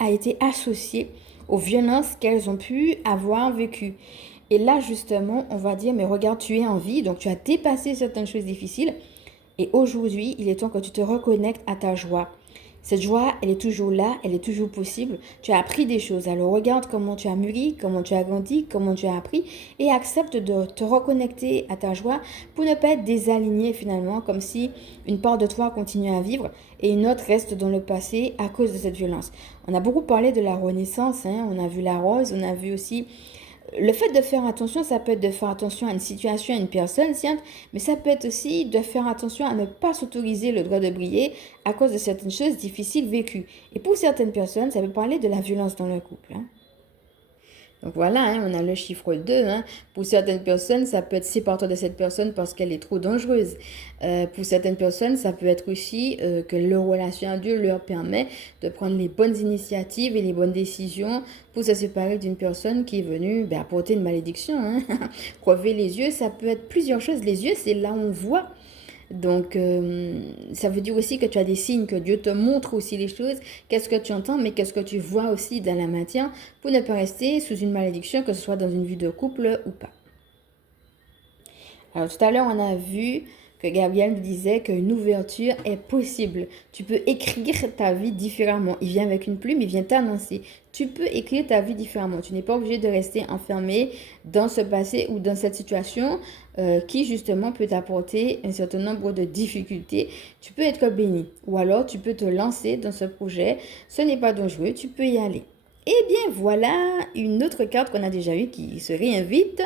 a été associée aux violences qu'elles ont pu avoir vécues. Et là, justement, on va dire, mais regarde, tu es en vie, donc tu as dépassé certaines choses difficiles. Et aujourd'hui, il est temps que tu te reconnectes à ta joie. Cette joie, elle est toujours là, elle est toujours possible. Tu as appris des choses. Alors regarde comment tu as mûri, comment tu as grandi, comment tu as appris et accepte de te reconnecter à ta joie pour ne pas être désaligné finalement, comme si une part de toi continue à vivre et une autre reste dans le passé à cause de cette violence. On a beaucoup parlé de la renaissance, on a vu la rose, on a vu aussi le fait de faire attention, ça peut être de faire attention à une situation, à une personne, certes, mais ça peut être aussi de faire attention à ne pas s'autoriser le droit de briller à cause de certaines choses difficiles vécues. Et pour certaines personnes, ça peut parler de la violence dans le couple. Donc voilà, on a le chiffre 2. Pour certaines personnes, ça peut être sépare-toi de cette personne parce qu'elle est trop dangereuse. Pour certaines personnes, ça peut être aussi que leur relation à Dieu leur permet de prendre les bonnes initiatives et les bonnes décisions pour se séparer d'une personne qui est venue apporter une malédiction. Crever les yeux, ça peut être plusieurs choses. Les yeux, c'est là où on voit. Donc, ça veut dire aussi que tu as des signes, que Dieu te montre aussi les choses. Qu'est-ce que tu entends, mais qu'est-ce que tu vois aussi dans la matière pour ne pas rester sous une malédiction, que ce soit dans une vie de couple ou pas. Alors, tout à l'heure, on a vu que Gabriel nous disait qu'une ouverture est possible. Tu peux écrire ta vie différemment. Il vient avec une plume, il vient t'annoncer. Tu peux écrire ta vie différemment. Tu n'es pas obligé de rester enfermé dans ce passé ou dans cette situation qui justement peut t'apporter un certain nombre de difficultés. Tu peux être béni ou alors tu peux te lancer dans ce projet. Ce n'est pas dangereux, tu peux y aller. Eh bien voilà une autre carte qu'on a déjà eue qui se réinvite.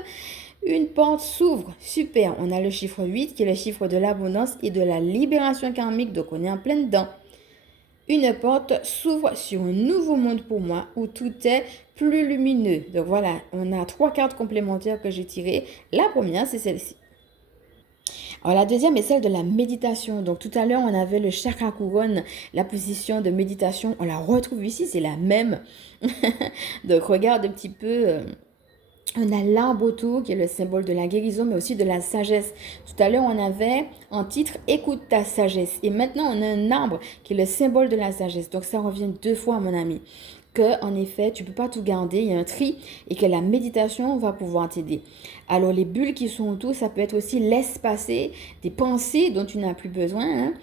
Une porte s'ouvre. Super. On a le chiffre 8 qui est le chiffre de l'abondance et de la libération karmique. Donc on est en plein dedans. Une porte s'ouvre sur un nouveau monde pour moi où tout est plus lumineux. Donc voilà, on a 3 cartes complémentaires que j'ai tirées. La première, c'est celle-ci. Alors la deuxième est celle de la méditation. Donc tout à l'heure, on avait le chakra couronne, la position de méditation. On la retrouve ici, c'est la même. Donc regarde un petit peu... On a l'arbre autour qui est le symbole de la guérison, mais aussi de la sagesse. Tout à l'heure, on avait en titre « Écoute ta sagesse ». Et maintenant, on a un arbre qui est le symbole de la sagesse. Donc, ça revient 2 fois, mon ami. Que, en effet, tu ne peux pas tout garder, il y a un tri et que la méditation va pouvoir t'aider. Alors, les bulles qui sont autour, ça peut être aussi laisse passer des pensées dont tu n'as plus besoin, hein.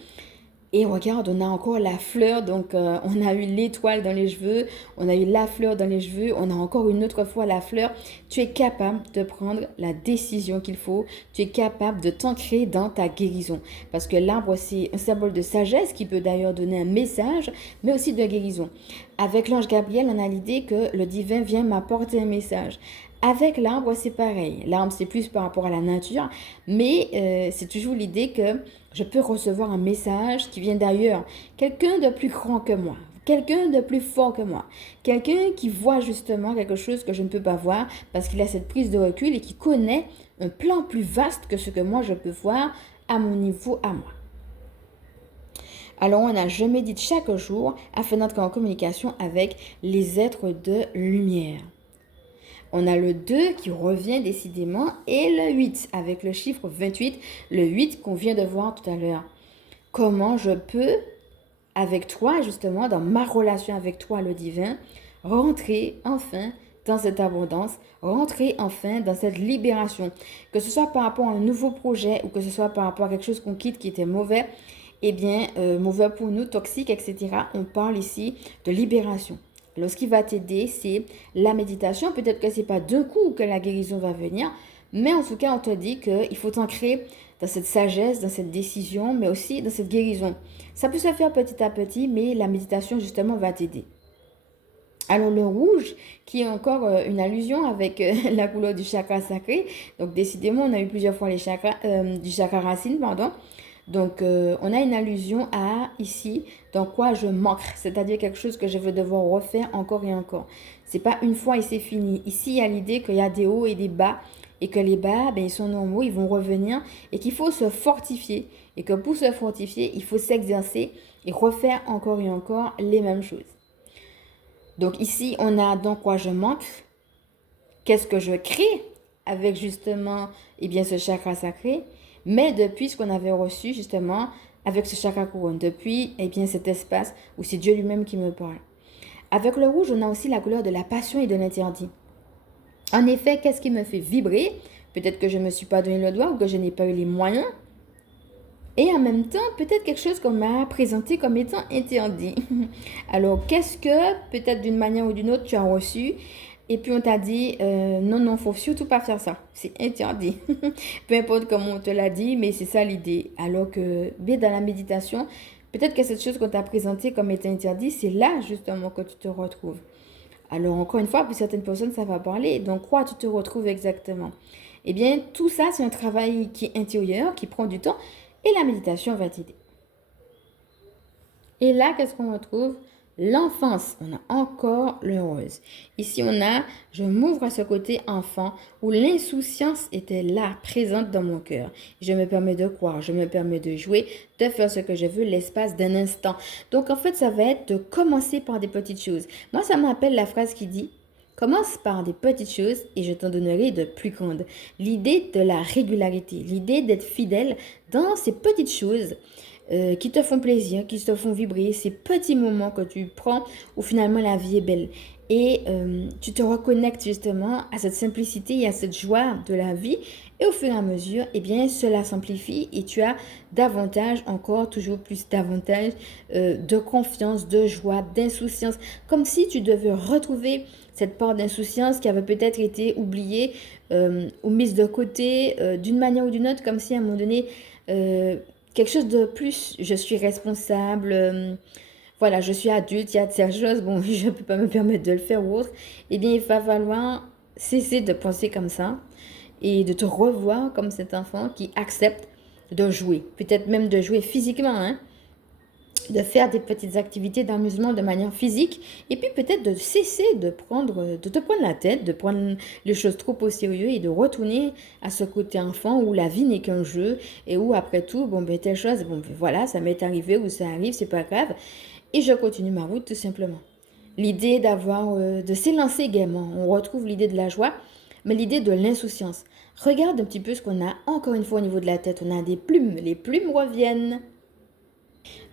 Et regarde, on a encore la fleur, donc on a eu l'étoile dans les cheveux, on a eu la fleur dans les cheveux, on a encore une autre fois la fleur. Tu es capable de prendre la décision qu'il faut, tu es capable de t'ancrer dans ta guérison. Parce que l'arbre, c'est un symbole de sagesse qui peut d'ailleurs donner un message, mais aussi de guérison. Avec l'ange Gabriel, on a l'idée que le divin vient m'apporter un message. Avec l'arbre, c'est pareil. L'arbre, c'est plus par rapport à la nature, mais c'est toujours l'idée que je peux recevoir un message qui vient d'ailleurs. Quelqu'un de plus grand que moi, quelqu'un de plus fort que moi, quelqu'un qui voit justement quelque chose que je ne peux pas voir parce qu'il a cette prise de recul et qui connaît un plan plus vaste que ce que moi je peux voir à mon niveau, à moi. Alors on a « Je médite chaque jour afin d'entrer en communication avec les êtres de lumière ». On a le 2 qui revient décidément et le 8 avec le chiffre 28, le 8 qu'on vient de voir tout à l'heure. Comment je peux, avec toi justement, dans ma relation avec toi le divin, rentrer enfin dans cette abondance, rentrer enfin dans cette libération. Que ce soit par rapport à un nouveau projet ou que ce soit par rapport à quelque chose qu'on quitte qui était mauvais, eh bien, mauvais pour nous, toxique, etc. On parle ici de libération. Alors, ce qui va t'aider, c'est la méditation. Peut-être que ce n'est pas d'un coup que la guérison va venir, mais en tout cas, on te dit qu'il faut t'ancrer dans cette sagesse, dans cette décision, mais aussi dans cette guérison. Ça peut se faire petit à petit, mais la méditation, justement, va t'aider. Alors, le rouge, qui est encore une allusion avec la couleur du chakra sacré. Donc, décidément, on a eu plusieurs fois les chakras, du chakra racine, pardon. Donc, on a une allusion à ici, dans quoi je manque, c'est-à-dire quelque chose que je vais devoir refaire encore et encore. C'est pas une fois et c'est fini. Ici, il y a l'idée qu'il y a des hauts et des bas, et que les bas, ben, ils sont normaux, ils vont revenir, et qu'il faut se fortifier, et que pour se fortifier, il faut s'exercer et refaire encore et encore les mêmes choses. Donc ici, on a dans quoi je manque, qu'est-ce que je crée avec justement eh bien, ce chakra sacré, mais depuis ce qu'on avait reçu justement avec ce chakra couronne, depuis eh bien, cet espace où c'est Dieu lui-même qui me parle. Avec le rouge, on a aussi la couleur de la passion et de l'interdit. En effet, qu'est-ce qui me fait vibrer? Peut-être que je ne me suis pas donné le doigt ou que je n'ai pas eu les moyens. Et en même temps, peut-être quelque chose qu'on m'a présenté comme étant interdit. Alors, qu'est-ce que, peut-être d'une manière ou d'une autre, tu as reçu? Et puis on t'a dit, non, non, faut surtout pas faire ça. C'est interdit. Peu importe comment on te l'a dit, mais c'est ça l'idée. Alors que, bien dans la méditation, peut-être que cette chose qu'on t'a présentée comme étant interdit, c'est là justement que tu te retrouves. Alors encore une fois, pour certaines personnes, ça va parler. Donc, quoi tu te retrouves exactement? Eh bien, tout ça, c'est un travail qui est intérieur, qui prend du temps. Et la méditation va t'aider. Et là, qu'est-ce qu'on retrouve? L'enfance. On a encore le rose. Ici, on a, je m'ouvre à ce côté enfant où l'insouciance était là, présente dans mon cœur. Je me permets de croire, je me permets de jouer, de faire ce que je veux l'espace d'un instant. Donc, en fait, ça va être de commencer par des petites choses. Moi, ça m'appelle la phrase qui dit, Commence par des petites choses et je t'en donnerai de plus grandes. L'idée de la régularité, l'idée d'être fidèle dans ces petites choses qui te font plaisir, qui te font vibrer, ces petits moments que tu prends où finalement la vie est belle. Et tu te reconnectes justement à cette simplicité et à cette joie de la vie. Et au fur et à mesure, eh bien, cela s'amplifie et tu as davantage, encore toujours plus davantage de confiance, de joie, d'insouciance. Comme si tu devais retrouver cette part d'insouciance qui avait peut-être été oubliée ou mise de côté d'une manière ou d'une autre, comme si à un moment donné, quelque chose de plus, je suis responsable, voilà, je suis adulte, il y a de ces choses, bon, je ne peux pas me permettre de le faire ou autre, eh bien, il va falloir cesser de penser comme ça et de te revoir comme cet enfant qui accepte de jouer, peut-être même de jouer physiquement, hein, de faire des petites activités d'amusement de manière physique et puis peut-être de cesser de te prendre la tête, de prendre les choses trop au sérieux et de retourner à ce côté enfant où la vie n'est qu'un jeu et où après tout, bon ben telle chose, bon ben voilà, ça m'est arrivé ou ça arrive, c'est pas grave et je continue ma route tout simplement. L'idée de s'élancer également, on retrouve l'idée de la joie, mais l'idée de l'insouciance. Regarde un petit peu ce qu'on a encore une fois au niveau de la tête, on a des plumes, les plumes reviennent.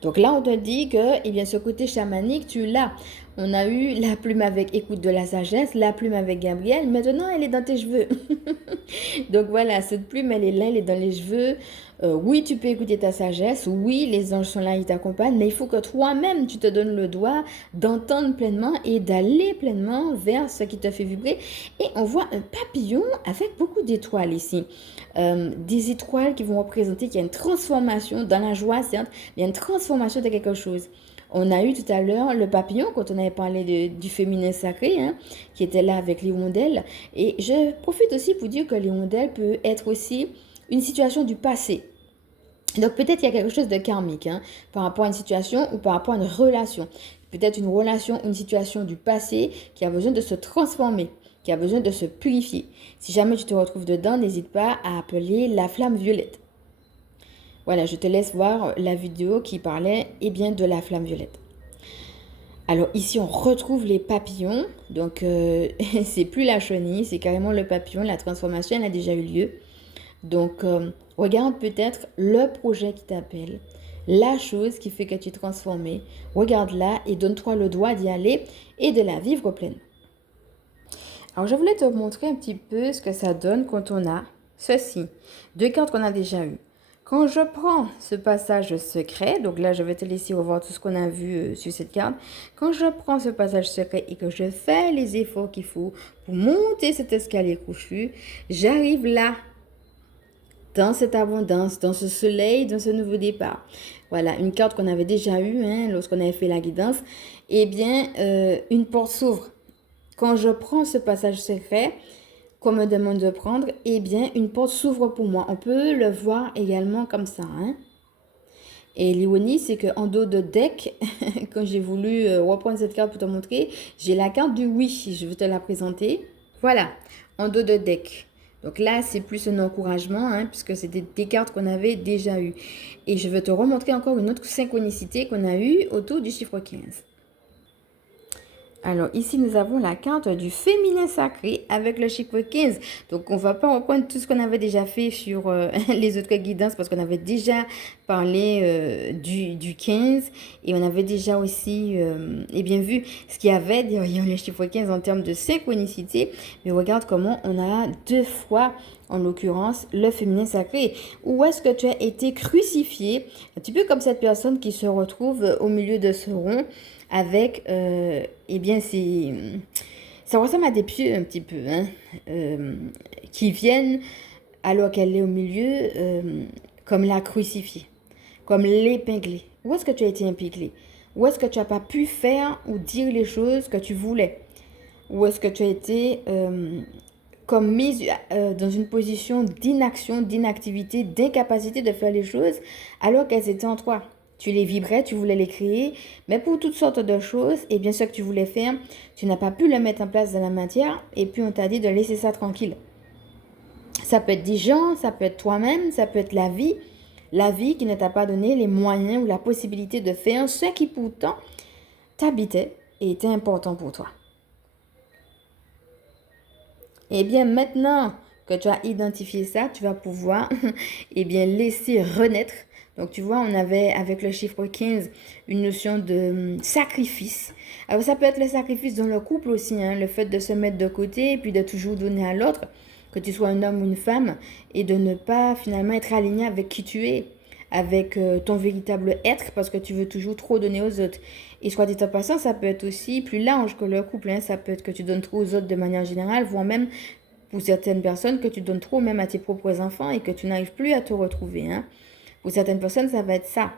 Donc là, on te dit que eh bien, ce côté chamanique, tu l'as. On a eu la plume avec Écoute de la sagesse, la plume avec Gabriel. Maintenant, elle est dans tes cheveux. Donc voilà, cette plume, elle est là, elle est dans les cheveux. Oui, tu peux écouter ta sagesse. Oui, les anges sont là, ils t'accompagnent. Mais il faut que toi-même, tu te donnes le droit d'entendre pleinement et d'aller pleinement vers ce qui te fait vibrer. Et on voit un papillon avec beaucoup d'étoiles ici. Des étoiles qui vont représenter qu'il y a une transformation dans la joie, certes, il y a une transformation de quelque chose. On a eu tout à l'heure le papillon, quand on avait parlé du féminin sacré, hein, qui était là avec l'hirondelle. Et je profite aussi pour dire que l'hirondelle peut être aussi une situation du passé. Donc peut-être il y a quelque chose de karmique hein, par rapport à une situation ou par rapport à une relation. Peut-être une relation, une situation du passé qui a besoin de se transformer, qui a besoin de se purifier. Si jamais tu te retrouves dedans, n'hésite pas à appeler la flamme violette. Voilà, je te laisse voir la vidéo qui parlait eh bien, de la flamme violette. Alors ici, on retrouve les papillons. Donc, c'est plus la chenille, c'est carrément le papillon. La transformation, elle a déjà eu lieu. Donc, regarde peut-être le projet qui t'appelle, la chose qui fait que tu es transformé. Regarde-la et donne-toi le droit d'y aller et de la vivre pleine. Alors, je voulais te montrer un petit peu ce que ça donne quand on a ceci. Deux cartes qu'on a déjà eues. Quand je prends ce passage secret, donc là, je vais te laisser revoir tout ce qu'on a vu sur cette carte. Quand je prends ce passage secret et que je fais les efforts qu'il faut pour monter cet escalier couchu, j'arrive là, dans cette abondance, dans ce soleil, dans ce nouveau départ. Voilà, une carte qu'on avait déjà eue hein, lorsqu'on avait fait la guidance. Eh bien, une porte s'ouvre. Quand je prends ce passage secret, qu'on me demande de prendre, eh bien, une porte s'ouvre pour moi. On peut le voir également comme ça. Hein? Et l'ironie, c'est qu'en dos de deck, quand j'ai voulu reprendre cette carte pour te montrer, j'ai la carte du oui. Je vais te la présenter. Voilà, en dos de deck. Donc là, c'est plus un encouragement, hein, puisque c'était des cartes qu'on avait déjà eues. Et je vais te remontrer encore une autre synchronicité qu'on a eue autour du chiffre 15. Alors ici, nous avons la carte du féminin sacré avec le chiffre 15. Donc, on ne va pas reprendre tout ce qu'on avait déjà fait sur les autres guidances parce qu'on avait déjà parlé du 15 et on avait déjà aussi eh bien, vu ce qu'il y avait derrière le chiffre 15 en termes de synchronicité. Mais regarde comment on a deux fois, en l'occurrence, le féminin sacré. Où est-ce que tu as été crucifié? Un petit peu comme cette personne qui se retrouve au milieu de ce rond avec, eh bien, ça ressemble à des pieux un petit peu, hein, qui viennent, alors qu'elle est au milieu, comme la crucifiée, comme l'épinglée. Où est-ce que tu as été épinglé? Où est-ce que tu n'as pas pu faire ou dire les choses que tu voulais? Où est-ce que tu as été comme mise dans une position d'inaction, d'inactivité, d'incapacité de faire les choses alors qu'elles étaient en toi? Tu les vibrais, tu voulais les créer, mais pour toutes sortes de choses, et bien ce que tu voulais faire, tu n'as pas pu le mettre en place dans la matière, et puis on t'a dit de laisser ça tranquille. Ça peut être des gens, ça peut être toi-même, ça peut être la vie qui ne t'a pas donné les moyens ou la possibilité de faire ce qui pourtant t'habitait et était important pour toi. Eh bien, maintenant que tu as identifié ça, tu vas pouvoir eh bien, laisser renaître. Donc, tu vois, on avait avec le chiffre 15 une notion de sacrifice. Alors, ça peut être le sacrifice dans le couple aussi, hein, le fait de se mettre de côté et puis de toujours donner à l'autre, que tu sois un homme ou une femme, et de ne pas finalement être aligné avec qui tu es, avec ton véritable être, parce que tu veux toujours trop donner aux autres. Et soit dit en passant, ça peut être aussi plus large que le couple, hein. Ça peut être que tu donnes trop aux autres de manière générale, voire même pour certaines personnes que tu donnes trop même à tes propres enfants et que tu n'arrives plus à te retrouver, hein. Pour certaines personnes, ça va être ça.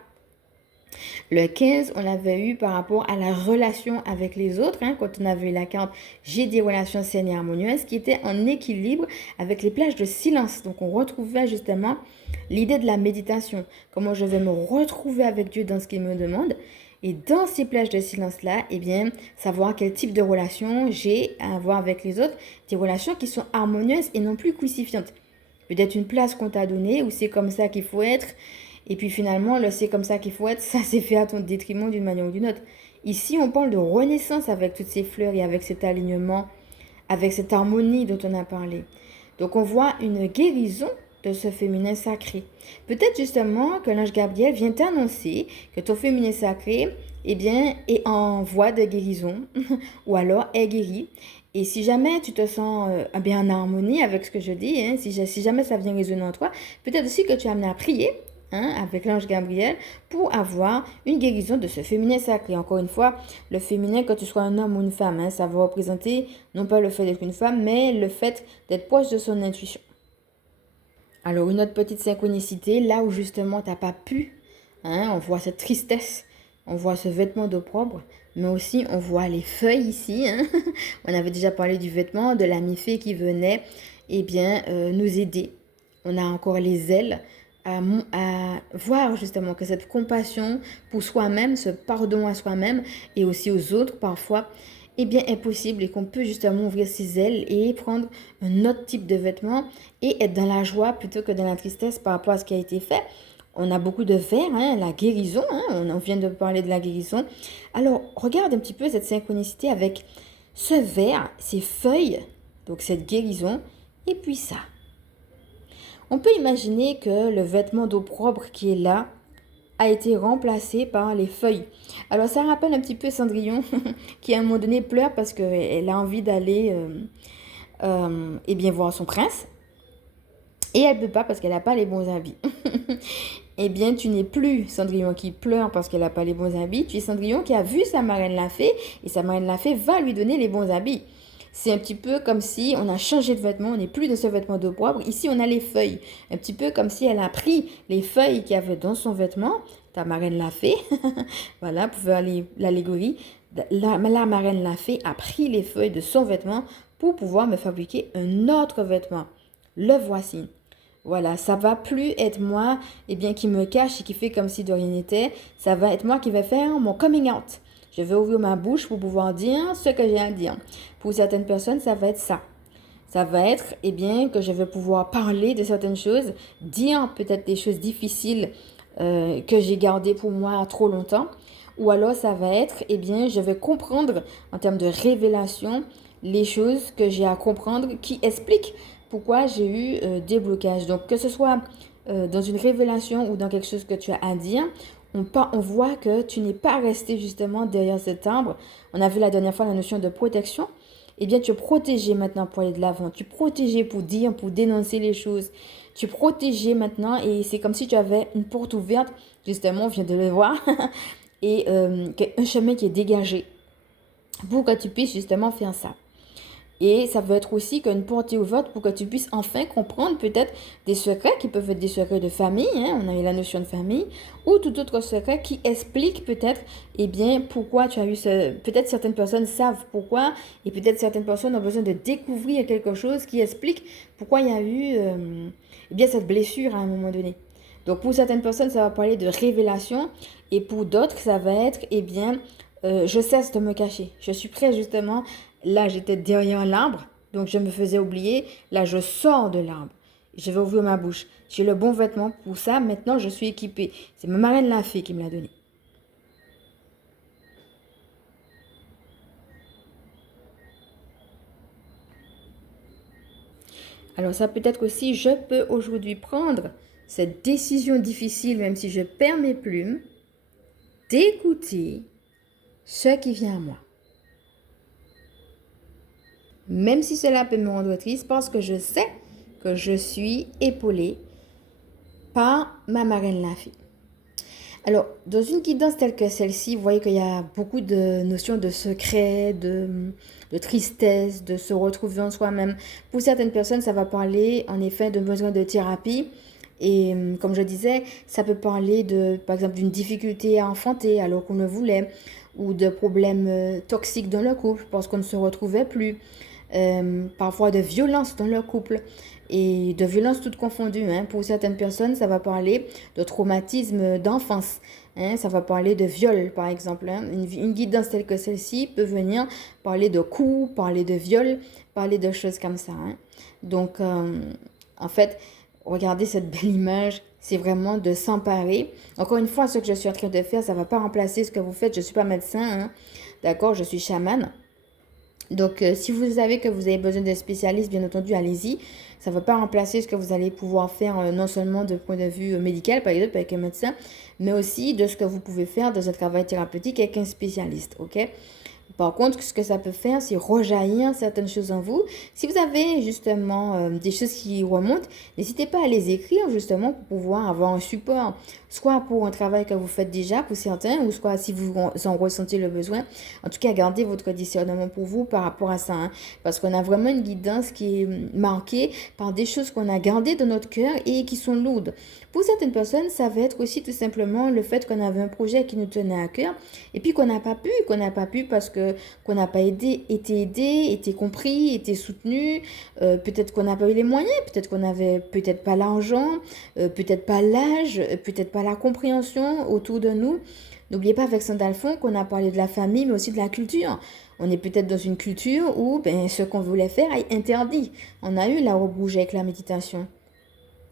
Le 15, on l'avait eu par rapport à la relation avec les autres, hein, quand on avait eu la carte j'ai des relations saines et harmonieuses qui étaient en équilibre avec les plages de silence. Donc on retrouvait justement l'idée de la méditation, comment je vais me retrouver avec Dieu dans ce qu'il me demande. Et dans ces plages de silence-là, eh bien, savoir quel type de relation j'ai à avoir avec les autres, des relations qui sont harmonieuses et non plus crucifiantes. Peut-être une place qu'on t'a donnée où c'est comme ça qu'il faut être, et puis finalement, le c'est comme ça qu'il faut être, ça s'est fait à ton détriment d'une manière ou d'une autre. Ici, on parle de renaissance avec toutes ces fleurs et avec cet alignement, avec cette harmonie dont on a parlé. Donc on voit une guérison de ce féminin sacré. Peut-être justement que l'ange Gabriel vient t'annoncer que ton féminin sacré, eh bien, est en voie de guérison ou alors est guéri. Et si jamais tu te sens bien en harmonie avec ce que je dis, hein, si jamais ça vient résonner en toi, peut-être aussi que tu es amené à prier, hein, avec l'ange Gabriel pour avoir une guérison de ce féminin sacré. Encore une fois, le féminin, que tu sois un homme ou une femme, hein, ça va représenter non pas le fait d'être une femme, mais le fait d'être proche de son intuition. Alors, une autre petite synchronicité, là où justement tu n'as pas pu, hein, on voit cette tristesse, on voit ce vêtement d'opprobre, mais aussi on voit les feuilles ici. Hein. On avait déjà parlé du vêtement, de l'ami fée qui venait eh bien, nous aider. On a encore les ailes à voir justement que cette compassion pour soi-même, ce pardon à soi-même et aussi aux autres parfois, eh bien, est possible et qu'on peut justement ouvrir ses ailes et prendre un autre type de vêtements et être dans la joie plutôt que dans la tristesse par rapport à ce qui a été fait. On a beaucoup de vers, hein, la guérison, hein, on vient de parler de la guérison. Alors, regarde un petit peu cette synchronicité avec ce vers, ces feuilles, donc cette guérison, et puis ça. On peut imaginer que le vêtement d'opprobre qui est là a été remplacé par les feuilles. Alors ça rappelle un petit peu Cendrillon qui à un moment donné pleure parce qu'elle a envie d'aller eh bien voir son prince et elle ne peut pas parce qu'elle n'a pas les bons habits. Eh bien, tu n'es plus Cendrillon qui pleure parce qu'elle n'a pas les bons habits. Tu es Cendrillon qui a vu sa marraine la fée et sa marraine la fée va lui donner les bons habits. C'est un petit peu comme si on a changé de vêtement, on n'est plus dans ce vêtement de poivre. Ici, on a les feuilles. Un petit peu comme si elle a pris les feuilles qu'il y avait dans son vêtement. Ta marraine l'a fait. Voilà, pour faire l'allégorie. La marraine l'a fait, a pris les feuilles de son vêtement pour pouvoir me fabriquer un autre vêtement. Le voici. Voilà, ça va plus être moi bien, qui me cache et qui fait comme si de rien n'était. Ça va être moi qui vais faire mon coming out. Je vais ouvrir ma bouche pour pouvoir dire ce que j'ai à dire. Pour certaines personnes, ça va être ça. Ça va être, bien, que je vais pouvoir parler de certaines choses, dire peut-être des choses difficiles que j'ai gardées pour moi trop longtemps. Ou alors, ça va être, bien, je vais comprendre en termes de révélation les choses que j'ai à comprendre qui expliquent pourquoi j'ai eu des blocages. Donc, que ce soit dans une révélation ou dans quelque chose que tu as à dire, on voit que tu n'es pas resté justement derrière cet arbre. On a vu la dernière fois la notion de protection. Eh bien, tu es protégé maintenant pour aller de l'avant. Tu es protégé pour dire, pour dénoncer les choses. Tu es protégé maintenant et c'est comme si tu avais une porte ouverte. Justement, on vient de le voir. Et un chemin qui est dégagé pour que tu puisses justement faire ça. Et ça veut être aussi qu'une porte est ouverte pour que tu puisses enfin comprendre peut-être des secrets qui peuvent être des secrets de famille, hein, on a eu la notion de famille, ou tout autre secret qui explique peut-être, bien, pourquoi tu as eu ce... Peut-être certaines personnes savent pourquoi, et peut-être certaines personnes ont besoin de découvrir quelque chose qui explique pourquoi il y a eu, bien, cette blessure à un moment donné. Donc pour certaines personnes, ça va parler de révélation, et pour d'autres, ça va être, bien, je cesse de me cacher. Je suis prêt justement. Là, j'étais derrière l'arbre, donc je me faisais oublier. Là, je sors de l'arbre. Je vais ouvrir ma bouche. J'ai le bon vêtement pour ça. Maintenant, je suis équipée. C'est ma marraine la fée qui me l'a donné. Alors ça peut être aussi, je peux aujourd'hui prendre cette décision difficile, même si je perds mes plumes, d'écouter ce qui vient à moi. Même si cela peut me rendre triste parce que je sais que je suis épaulée par ma marraine la fille. Alors, dans une guidance telle que celle-ci, vous voyez qu'il y a beaucoup de notions de secret, de tristesse, de se retrouver en soi-même. Pour certaines personnes, ça va parler en effet de besoin de thérapie. Et comme je disais, ça peut parler de, par exemple, d'une difficulté à enfanter alors qu'on le voulait, ou de problèmes toxiques dans le couple parce qu'on ne se retrouvait plus, parfois de violence dans le couple et de violences toutes confondues. Pour certaines personnes, ça va parler de traumatisme d'enfance. Ça va parler de viol, par exemple. Une guidance telle que celle-ci peut venir parler de coups, parler de viol, parler de choses comme ça. Donc, en fait, regardez cette belle image, c'est vraiment de s'emparer. Encore une fois, ce que je suis en train de faire, ça ne va pas remplacer ce que vous faites. Je ne suis pas médecin, d'accord, je suis chamane. Donc, si vous savez que vous avez besoin d'un spécialiste, bien entendu, allez-y. Ça ne va pas remplacer ce que vous allez pouvoir faire, non seulement de point de vue médical, par exemple, avec un médecin, mais aussi de ce que vous pouvez faire dans un travail thérapeutique avec un spécialiste, ok? Par contre, ce que ça peut faire, c'est rejaillir certaines choses en vous. Si vous avez justement des choses qui remontent, n'hésitez pas à les écrire justement pour pouvoir avoir un support, soit pour un travail que vous faites déjà pour certains, ou soit si vous en ressentez le besoin. En tout cas, gardez votre discernement pour vous par rapport à ça, parce qu'on a vraiment une guidance qui est marquée par des choses qu'on a gardées dans notre cœur et qui sont lourdes. Pour certaines personnes, ça va être aussi tout simplement le fait qu'on avait un projet qui nous tenait à cœur et puis qu'on n'a pas pu parce que qu'on n'a pas été aidé, été compris, été soutenu. Peut-être qu'on n'a pas eu les moyens, peut-être qu'on n'avait peut-être pas l'argent, peut-être pas l'âge, peut-être pas la compréhension autour de nous. N'oubliez pas avec Saint-Alphon qu'on a parlé de la famille, mais aussi de la culture. On est peut-être dans une culture où ce qu'on voulait faire est interdit. On a eu la robe rouge avec la méditation.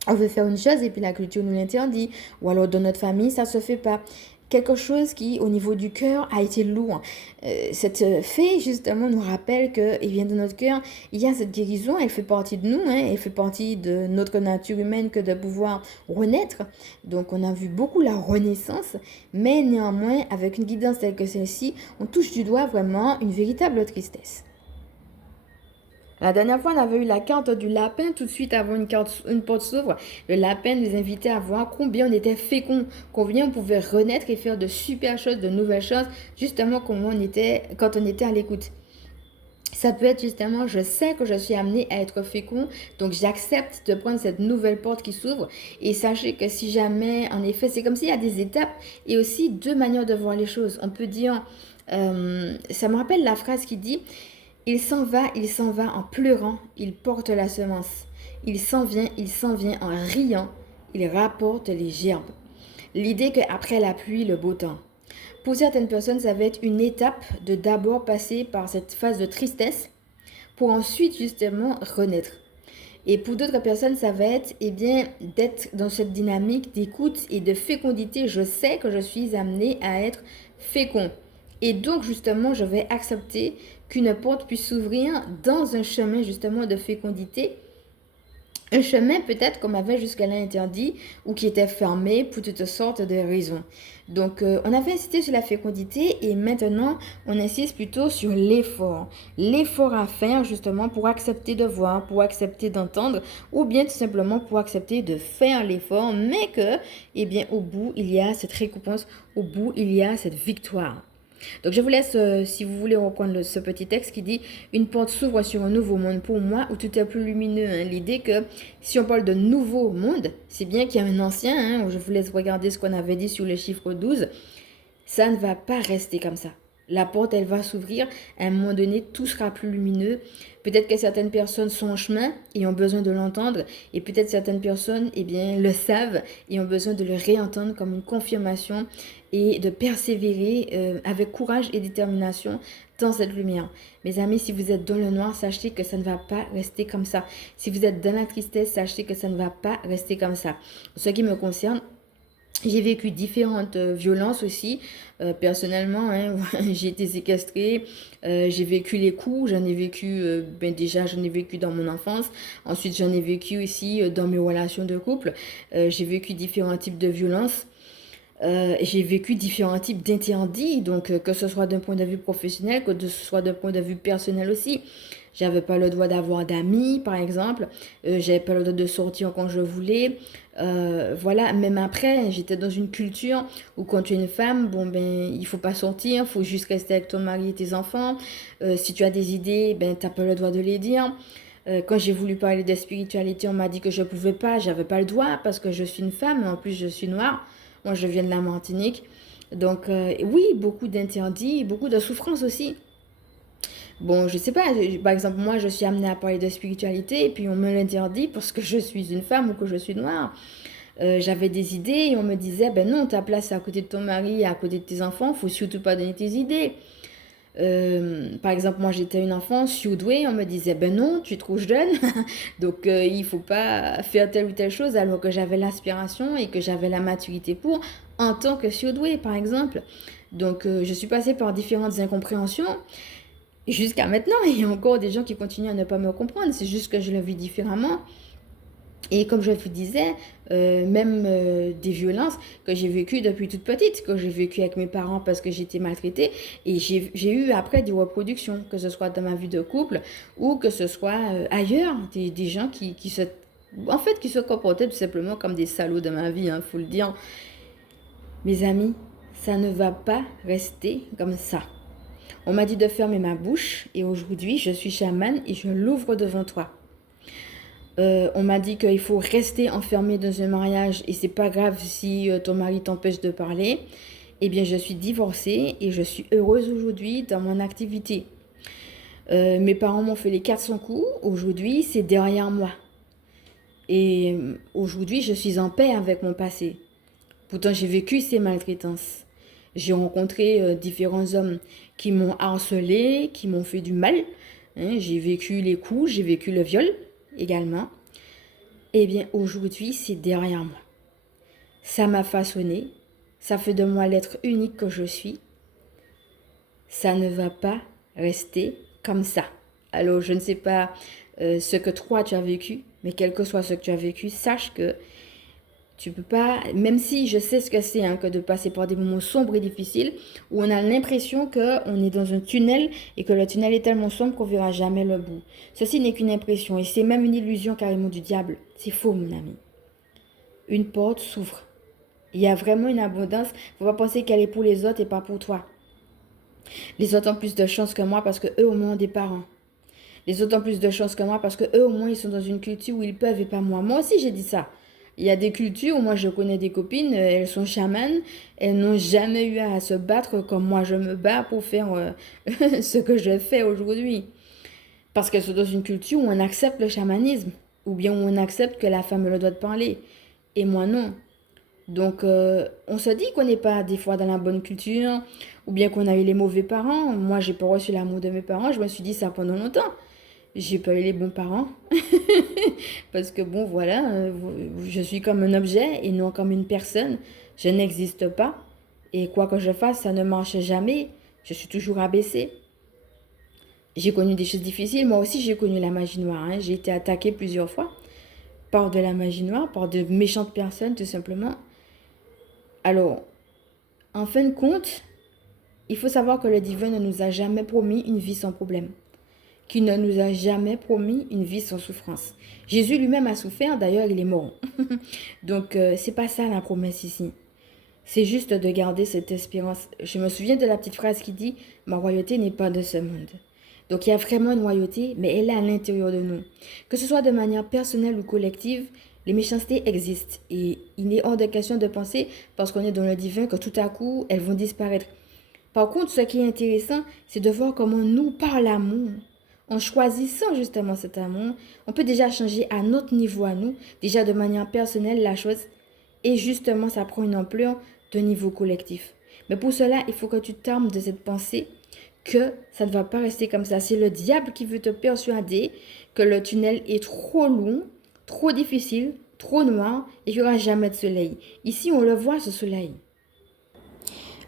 On veut faire une chose et puis la culture nous l'interdit. Ou alors dans notre famille, ça ne se fait pas. Quelque chose qui, au niveau du cœur, a été lourd. Cette fée, justement, nous rappelle qu'il vient de notre cœur. Il y a cette guérison, elle fait partie de nous, elle fait partie de notre nature humaine que de pouvoir renaître. Donc, on a vu beaucoup la renaissance, mais néanmoins, avec une guidance telle que celle-ci, on touche du doigt vraiment une véritable tristesse. La dernière fois, on avait eu la carte du lapin. Tout de suite avant une porte s'ouvre, le lapin nous invitait à voir combien on était fécond, combien on pouvait renaître et faire de super choses, de nouvelles choses, justement comment on était quand on était à l'écoute. Ça peut être justement, je sais que je suis amenée à être fécond, donc j'accepte de prendre cette nouvelle porte qui s'ouvre. Et sachez que si jamais, en effet, c'est comme s'il y a des étapes et aussi deux manières de voir les choses. On peut dire, ça me rappelle la phrase qui dit, il s'en va en pleurant, il porte la semence. Il s'en vient en riant, il rapporte les gerbes. L'idée qu'après la pluie, le beau temps. Pour certaines personnes, ça va être une étape de d'abord passer par cette phase de tristesse pour ensuite justement renaître. Et pour d'autres personnes, ça va être d'être dans cette dynamique d'écoute et de fécondité. Je sais que je suis amenée à être fécond. Et donc justement, je vais accepter qu'une porte puisse s'ouvrir dans un chemin justement de fécondité. Un chemin peut-être qu'on m'avait jusqu'à-là interdit ou qui était fermé pour toutes sortes de raisons. Donc on avait insisté sur la fécondité et maintenant on insiste plutôt sur l'effort. L'effort à faire justement pour accepter de voir, pour accepter d'entendre ou bien tout simplement pour accepter de faire l'effort mais que au bout il y a cette récompense, au bout il y a cette victoire. Donc je vous laisse, si vous voulez reprendre ce petit texte qui dit « Une porte s'ouvre sur un nouveau monde pour moi où tout est plus lumineux ». L'idée que si on parle de nouveau monde, c'est bien qu'il y a un ancien, je vous laisse regarder ce qu'on avait dit sur le chiffre 12. Ça ne va pas rester comme ça. La porte, elle va s'ouvrir. À un moment donné, tout sera plus lumineux. Peut-être que certaines personnes sont en chemin et ont besoin de l'entendre. Et peut-être certaines personnes, le savent et ont besoin de le réentendre comme une confirmation et de persévérer avec courage et détermination dans cette lumière. Mes amis, si vous êtes dans le noir, sachez que ça ne va pas rester comme ça. Si vous êtes dans la tristesse, sachez que ça ne va pas rester comme ça. En ce qui me concerne, J'ai vécu différentes violences aussi. Personnellement, hein, j'ai été séquestrée, j'ai vécu les coups, j'en ai vécu, déjà j'en ai vécu dans mon enfance, ensuite j'en ai vécu aussi dans mes relations de couple. J'ai vécu différents types de violences. J'ai vécu différents types d'interdits, donc que ce soit d'un point de vue professionnel, que ce soit d'un point de vue personnel aussi. J'avais pas le droit d'avoir d'amis, par exemple. J'avais pas le droit de sortir quand je voulais. Voilà, même après, j'étais dans une culture où quand tu es une femme, bon ben, il faut pas sortir, il faut juste rester avec ton mari et tes enfants. Si tu as des idées, ben, t'as pas le droit de les dire. Quand j'ai voulu parler de spiritualité, on m'a dit que je pouvais pas, j'avais pas le droit parce que je suis une femme et en plus je suis noire. Moi, je viens de la Martinique. Donc, oui, beaucoup d'interdits, beaucoup de souffrances aussi. Bon, je sais pas, par exemple, moi, je suis amenée à parler de spiritualité et puis on me l'interdit parce que je suis une femme ou que je suis noire. J'avais des idées et on me disait, ben non, ta place est à côté de ton mari et à côté de tes enfants, faut surtout pas donner tes idées. Par exemple, moi j'étais une enfant surdouée, on me disait ben non, tu es trop jeune, donc il faut pas faire telle ou telle chose alors que j'avais l'inspiration et que j'avais la maturité pour en tant que surdouée par exemple. Donc je suis passée par différentes incompréhensions jusqu'à maintenant. Il y a encore des gens qui continuent à ne pas me comprendre, c'est juste que je le vis différemment. Et comme je vous disais, même des violences que j'ai vécues depuis toute petite, que j'ai vécues avec mes parents parce que j'étais maltraitée, et j'ai eu après des reproductions, que ce soit dans ma vie de couple ou que ce soit ailleurs, des gens en fait, qui se comportaient tout simplement comme des salauds dans ma vie, hein, faut le dire. Mes amis, ça ne va pas rester comme ça. On m'a dit de fermer ma bouche et aujourd'hui, je suis chamane et je l'ouvre devant toi. On m'a dit qu'il faut rester enfermé dans un mariage et c'est pas grave si ton mari t'empêche de parler. Eh bien, je suis divorcée et je suis heureuse aujourd'hui dans mon activité. Mes parents m'ont fait les 400 coups. Aujourd'hui, c'est derrière moi. Et aujourd'hui, je suis en paix avec mon passé. Pourtant, j'ai vécu ces maltraitances. J'ai rencontré différents hommes qui m'ont harcelé, qui m'ont fait du mal. Hein, j'ai vécu les coups, j'ai vécu le viol également. Eh bien, aujourd'hui, c'est derrière moi. Ça m'a façonné. Ça fait de moi l'être unique que je suis. Ça ne va pas rester comme ça. Alors, je ne sais pas ce que toi tu as vécu, mais quel que soit ce que tu as vécu, sache que tu peux pas, même si je sais ce que c'est hein, que de passer par des moments sombres et difficiles, où on a l'impression qu'on est dans un tunnel et que le tunnel est tellement sombre qu'on verra jamais le bout. Ceci n'est qu'une impression et c'est même une illusion carrément du diable. C'est faux, mon ami. Une porte s'ouvre. Il y a vraiment une abondance. Faut pas penser qu'elle est pour les autres et pas pour toi. Les autres ont plus de chance que moi parce que eux au moins ont des parents. Les autres ont plus de chance que moi parce que eux au moins ils sont dans une culture où ils peuvent et pas moi. Moi aussi j'ai dit ça. Il y a des cultures où moi je connais des copines, elles sont chamanes, elles n'ont jamais eu à se battre comme moi je me bats pour faire ce que je fais aujourd'hui. Parce qu'elles sont dans une culture où on accepte le chamanisme, ou bien où on accepte que la femme a le droit de parler. Et moi non. Donc, on se dit qu'on n'est pas des fois dans la bonne culture, ou bien qu'on a eu les mauvais parents. Moi, j'ai pas reçu l'amour de mes parents, je me suis dit ça pendant longtemps. J'ai pas eu les bons parents. Parce que bon, voilà, je suis comme un objet et non comme une personne. Je n'existe pas. Et quoi que je fasse, ça ne marche jamais. Je suis toujours abaissée. J'ai connu des choses difficiles. Moi aussi, j'ai connu la magie noire. Hein. J'ai été attaquée plusieurs fois par de la magie noire, par de méchantes personnes, tout simplement. Alors, en fin de compte, il faut savoir que le divin ne nous a jamais promis une vie sans problème, qu'il ne nous a jamais promis une vie sans souffrance. Jésus lui-même a souffert, d'ailleurs il est mort. Donc c'est pas ça la promesse ici. C'est juste de garder cette espérance. Je me souviens de la petite phrase qui dit ma royauté n'est pas de ce monde. Donc il y a vraiment une royauté, mais elle est à l'intérieur de nous. Que ce soit de manière personnelle ou collective, les méchancetés existent. Et il n'est hors de question de penser, parce qu'on est dans le divin, que tout à coup, elles vont disparaître. Par contre, ce qui est intéressant, c'est de voir comment nous, par l'amour, en choisissant justement cet amour, on peut déjà changer à notre niveau à nous, déjà de manière personnelle la chose, et justement ça prend une ampleur de niveau collectif. Mais pour cela, il faut que tu t'armes de cette pensée que ça ne va pas rester comme ça. C'est le diable qui veut te persuader que le tunnel est trop long, trop difficile, trop noir et qu'il n'y aura jamais de soleil. Ici, on le voit, ce soleil.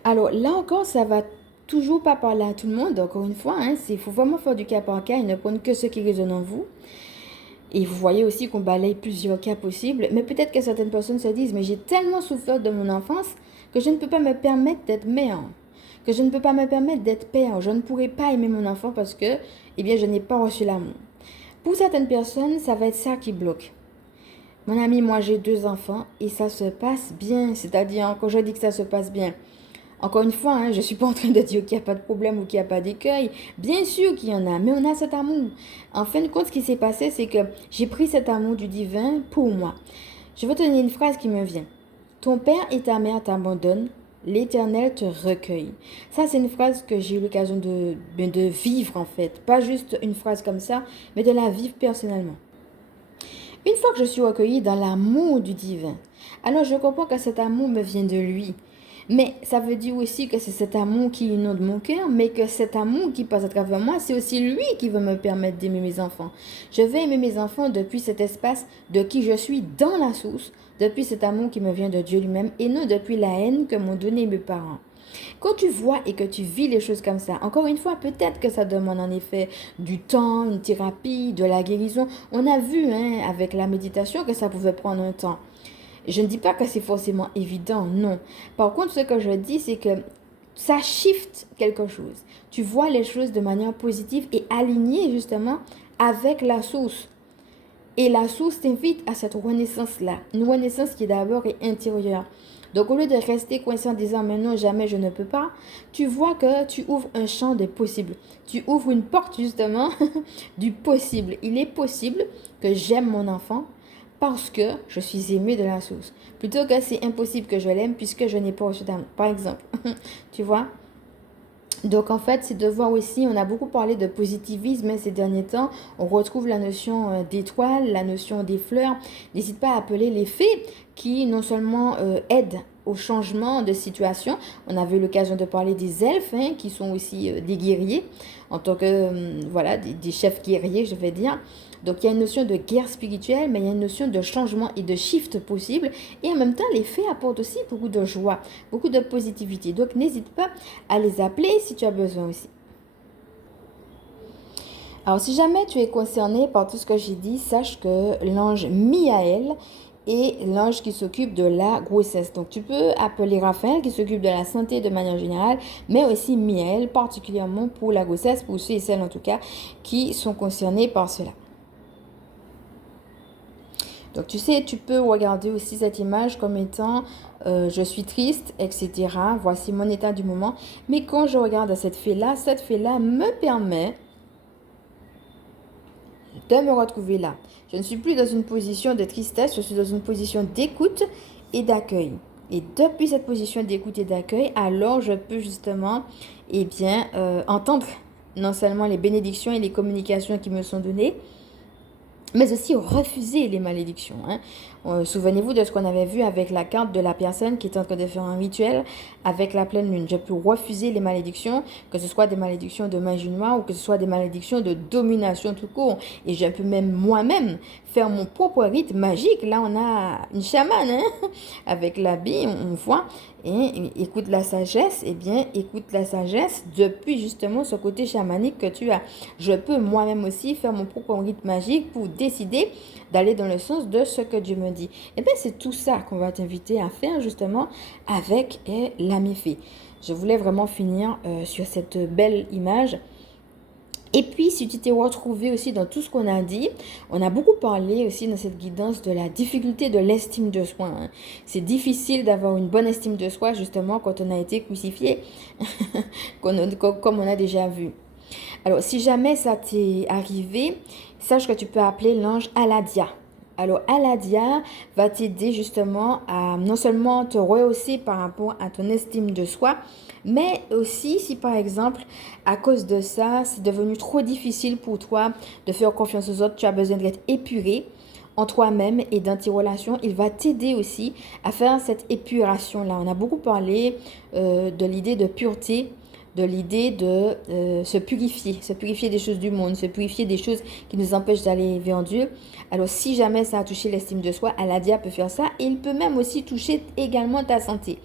Alors là encore, ça va toujours pas parler à tout le monde. Encore une fois, il faut vraiment faire du cas par cas et ne prendre que ce qui résonne en vous. Et vous voyez aussi qu'on balaye plusieurs cas possibles. Mais peut-être que certaines personnes se disent, mais j'ai tellement souffert de mon enfance que je ne peux pas me permettre d'être mère. Que je ne peux pas me permettre d'être père. Je ne pourrais pas aimer mon enfant parce que, eh bien, je n'ai pas reçu l'amour. Pour certaines personnes, ça va être ça qui bloque. Mon ami, moi j'ai 2 enfants et ça se passe bien. C'est-à-dire, quand je dis que ça se passe bien, encore une fois, je ne suis pas en train de dire qu'il n'y a pas de problème ou qu'il n'y a pas d'écueil. Bien sûr qu'il y en a, mais on a cet amour. En fin de compte, ce qui s'est passé, c'est que j'ai pris cet amour du divin pour moi. Je vais te donner une phrase qui me vient. Ton père et ta mère t'abandonnent, l'Éternel te recueille. Ça, c'est une phrase que j'ai eu l'occasion de vivre en fait. Pas juste une phrase comme ça, mais de la vivre personnellement. Une fois que je suis recueillie dans l'amour du divin, alors je comprends que cet amour me vient de lui. Mais ça veut dire aussi que c'est cet amour qui inonde mon cœur, mais que cet amour qui passe à travers moi, c'est aussi lui qui va me permettre d'aimer mes enfants. Je vais aimer mes enfants depuis cet espace de qui je suis dans la source, depuis cet amour qui me vient de Dieu lui-même et non depuis la haine que m'ont donné mes parents. Quand tu vois et que tu vis les choses comme ça, encore une fois, peut-être que ça demande en effet du temps, une thérapie, de la guérison. On a vu avec la méditation que ça pouvait prendre un temps. Je ne dis pas que c'est forcément évident, non. Par contre, ce que je dis, c'est que ça shift quelque chose. Tu vois les choses de manière positive et alignée justement avec la source. Et la source t'invite à cette renaissance-là. Une renaissance qui d'abord est intérieure. Donc, au lieu de rester coincé en disant « mais non, jamais je ne peux pas », tu vois que tu ouvres un champ des possibles. Tu ouvres une porte justement du possible. Il est possible que j'aime mon enfant parce que je suis aimée de la source. Plutôt que c'est impossible que je l'aime puisque je n'ai pas reçu d'amour. Par exemple, tu vois. Donc en fait, c'est de voir aussi, on a beaucoup parlé de positivisme ces derniers temps. On retrouve la notion d'étoile, la notion des fleurs. N'hésite pas à appeler les fées qui non seulement aident au changement de situation. On avait eu l'occasion de parler des elfes qui sont aussi des guerriers en tant que voilà des chefs guerriers, je vais dire. Donc il y a une notion de guerre spirituelle, mais il y a une notion de changement et de shift possible. Et en même temps, les fées apportent aussi beaucoup de joie, beaucoup de positivité. Donc n'hésite pas à les appeler si tu as besoin aussi. Alors si jamais tu es concerné par tout ce que j'ai dit, sache que l'ange Miaël est l'ange qui s'occupe de la grossesse. Donc tu peux appeler Raphaël qui s'occupe de la santé de manière générale, mais aussi Miaël particulièrement pour la grossesse, pour ceux et celles en tout cas qui sont concernés par cela. Donc tu sais, tu peux regarder aussi cette image comme étant je suis triste, etc. Voici mon état du moment. Mais quand je regarde cette fée-là me permet de me retrouver là. Je ne suis plus dans une position de tristesse, je suis dans une position d'écoute et d'accueil. Et depuis cette position d'écoute et d'accueil, alors je peux justement entendre non seulement les bénédictions et les communications qui me sont données, mais aussi refuser les malédictions. Souvenez-vous de ce qu'on avait vu avec la carte de la personne qui est en train de faire un rituel avec la pleine lune. Je peux refuser les malédictions, que ce soit des malédictions de magie noire ou que ce soit des malédictions de domination tout court. Et je peux même moi-même faire mon propre rite magique. Là, on a une chamane avec l'habit, on voit. Et écoute la sagesse, écoute la sagesse depuis justement ce côté chamanique que tu as. Je peux moi-même aussi faire mon propre rite magique pour décider d'aller dans le sens de ce que Dieu me dit. C'est tout ça qu'on va t'inviter à faire justement avec l'ami fée. Je voulais vraiment finir sur cette belle image. Et puis, si tu t'es retrouvé aussi dans tout ce qu'on a dit, on a beaucoup parlé aussi dans cette guidance de la difficulté de l'estime de soi. C'est difficile d'avoir une bonne estime de soi, justement, quand on a été crucifié, comme on a déjà vu. Alors, si jamais ça t'est arrivé, sache que tu peux appeler l'ange Aladia. Alors, Aladia va t'aider justement à non seulement te rehausser par rapport à ton estime de soi, mais aussi si par exemple, à cause de ça, c'est devenu trop difficile pour toi de faire confiance aux autres, tu as besoin d'être épuré en toi-même et dans tes relations, il va t'aider aussi à faire cette épuration-là. On a beaucoup parlé de l'idée de pureté, de l'idée de se purifier des choses du monde, se purifier des choses qui nous empêchent d'aller vers Dieu. Alors si jamais ça a touché l'estime de soi, Aladia peut faire ça. Et il peut même aussi toucher également ta santé.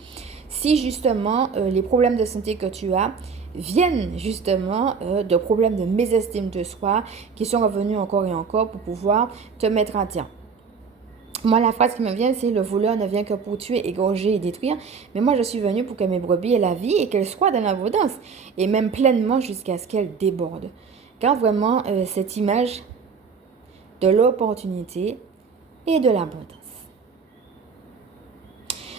Si justement les problèmes de santé que tu as viennent justement de problèmes de mésestime de soi qui sont revenus encore et encore pour pouvoir te mettre à terre. Moi, la phrase qui me vient, c'est « Le voleur ne vient que pour tuer, égorger et détruire. Mais moi, je suis venue pour que mes brebis aient la vie et qu'elles soient dans l'abondance. Et même pleinement jusqu'à ce qu'elles débordent. » Car vraiment, cette image de l'opportunité et de l'abondance.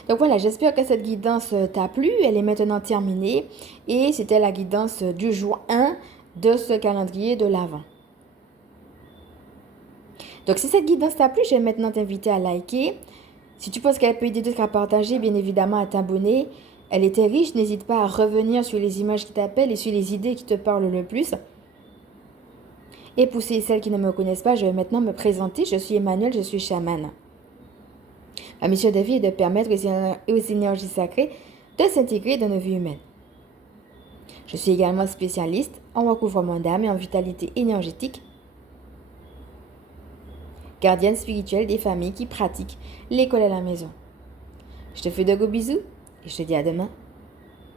Donc voilà, j'espère que cette guidance t'a plu. Elle est maintenant terminée. Et c'était la guidance du jour 1 de ce calendrier de l'Avent. Donc, si cette guidance t'a plu, je vais maintenant t'inviter à liker. Si tu penses qu'elle peut aider d'autres à partager, bien évidemment à t'abonner. Elle était riche, n'hésite pas à revenir sur les images qui t'appellent et sur les idées qui te parlent le plus. Et pour celles qui ne me connaissent pas, je vais maintenant me présenter. Je suis Emmanuel, je suis chamane. Ma mission de vie est de permettre aux énergies sacrées de s'intégrer dans nos vies humaines. Je suis également spécialiste en recouvrement d'âme et en vitalité énergétique, gardienne spirituelle des familles qui pratiquent l'école à la maison. Je te fais de gros bisous et je te dis à demain.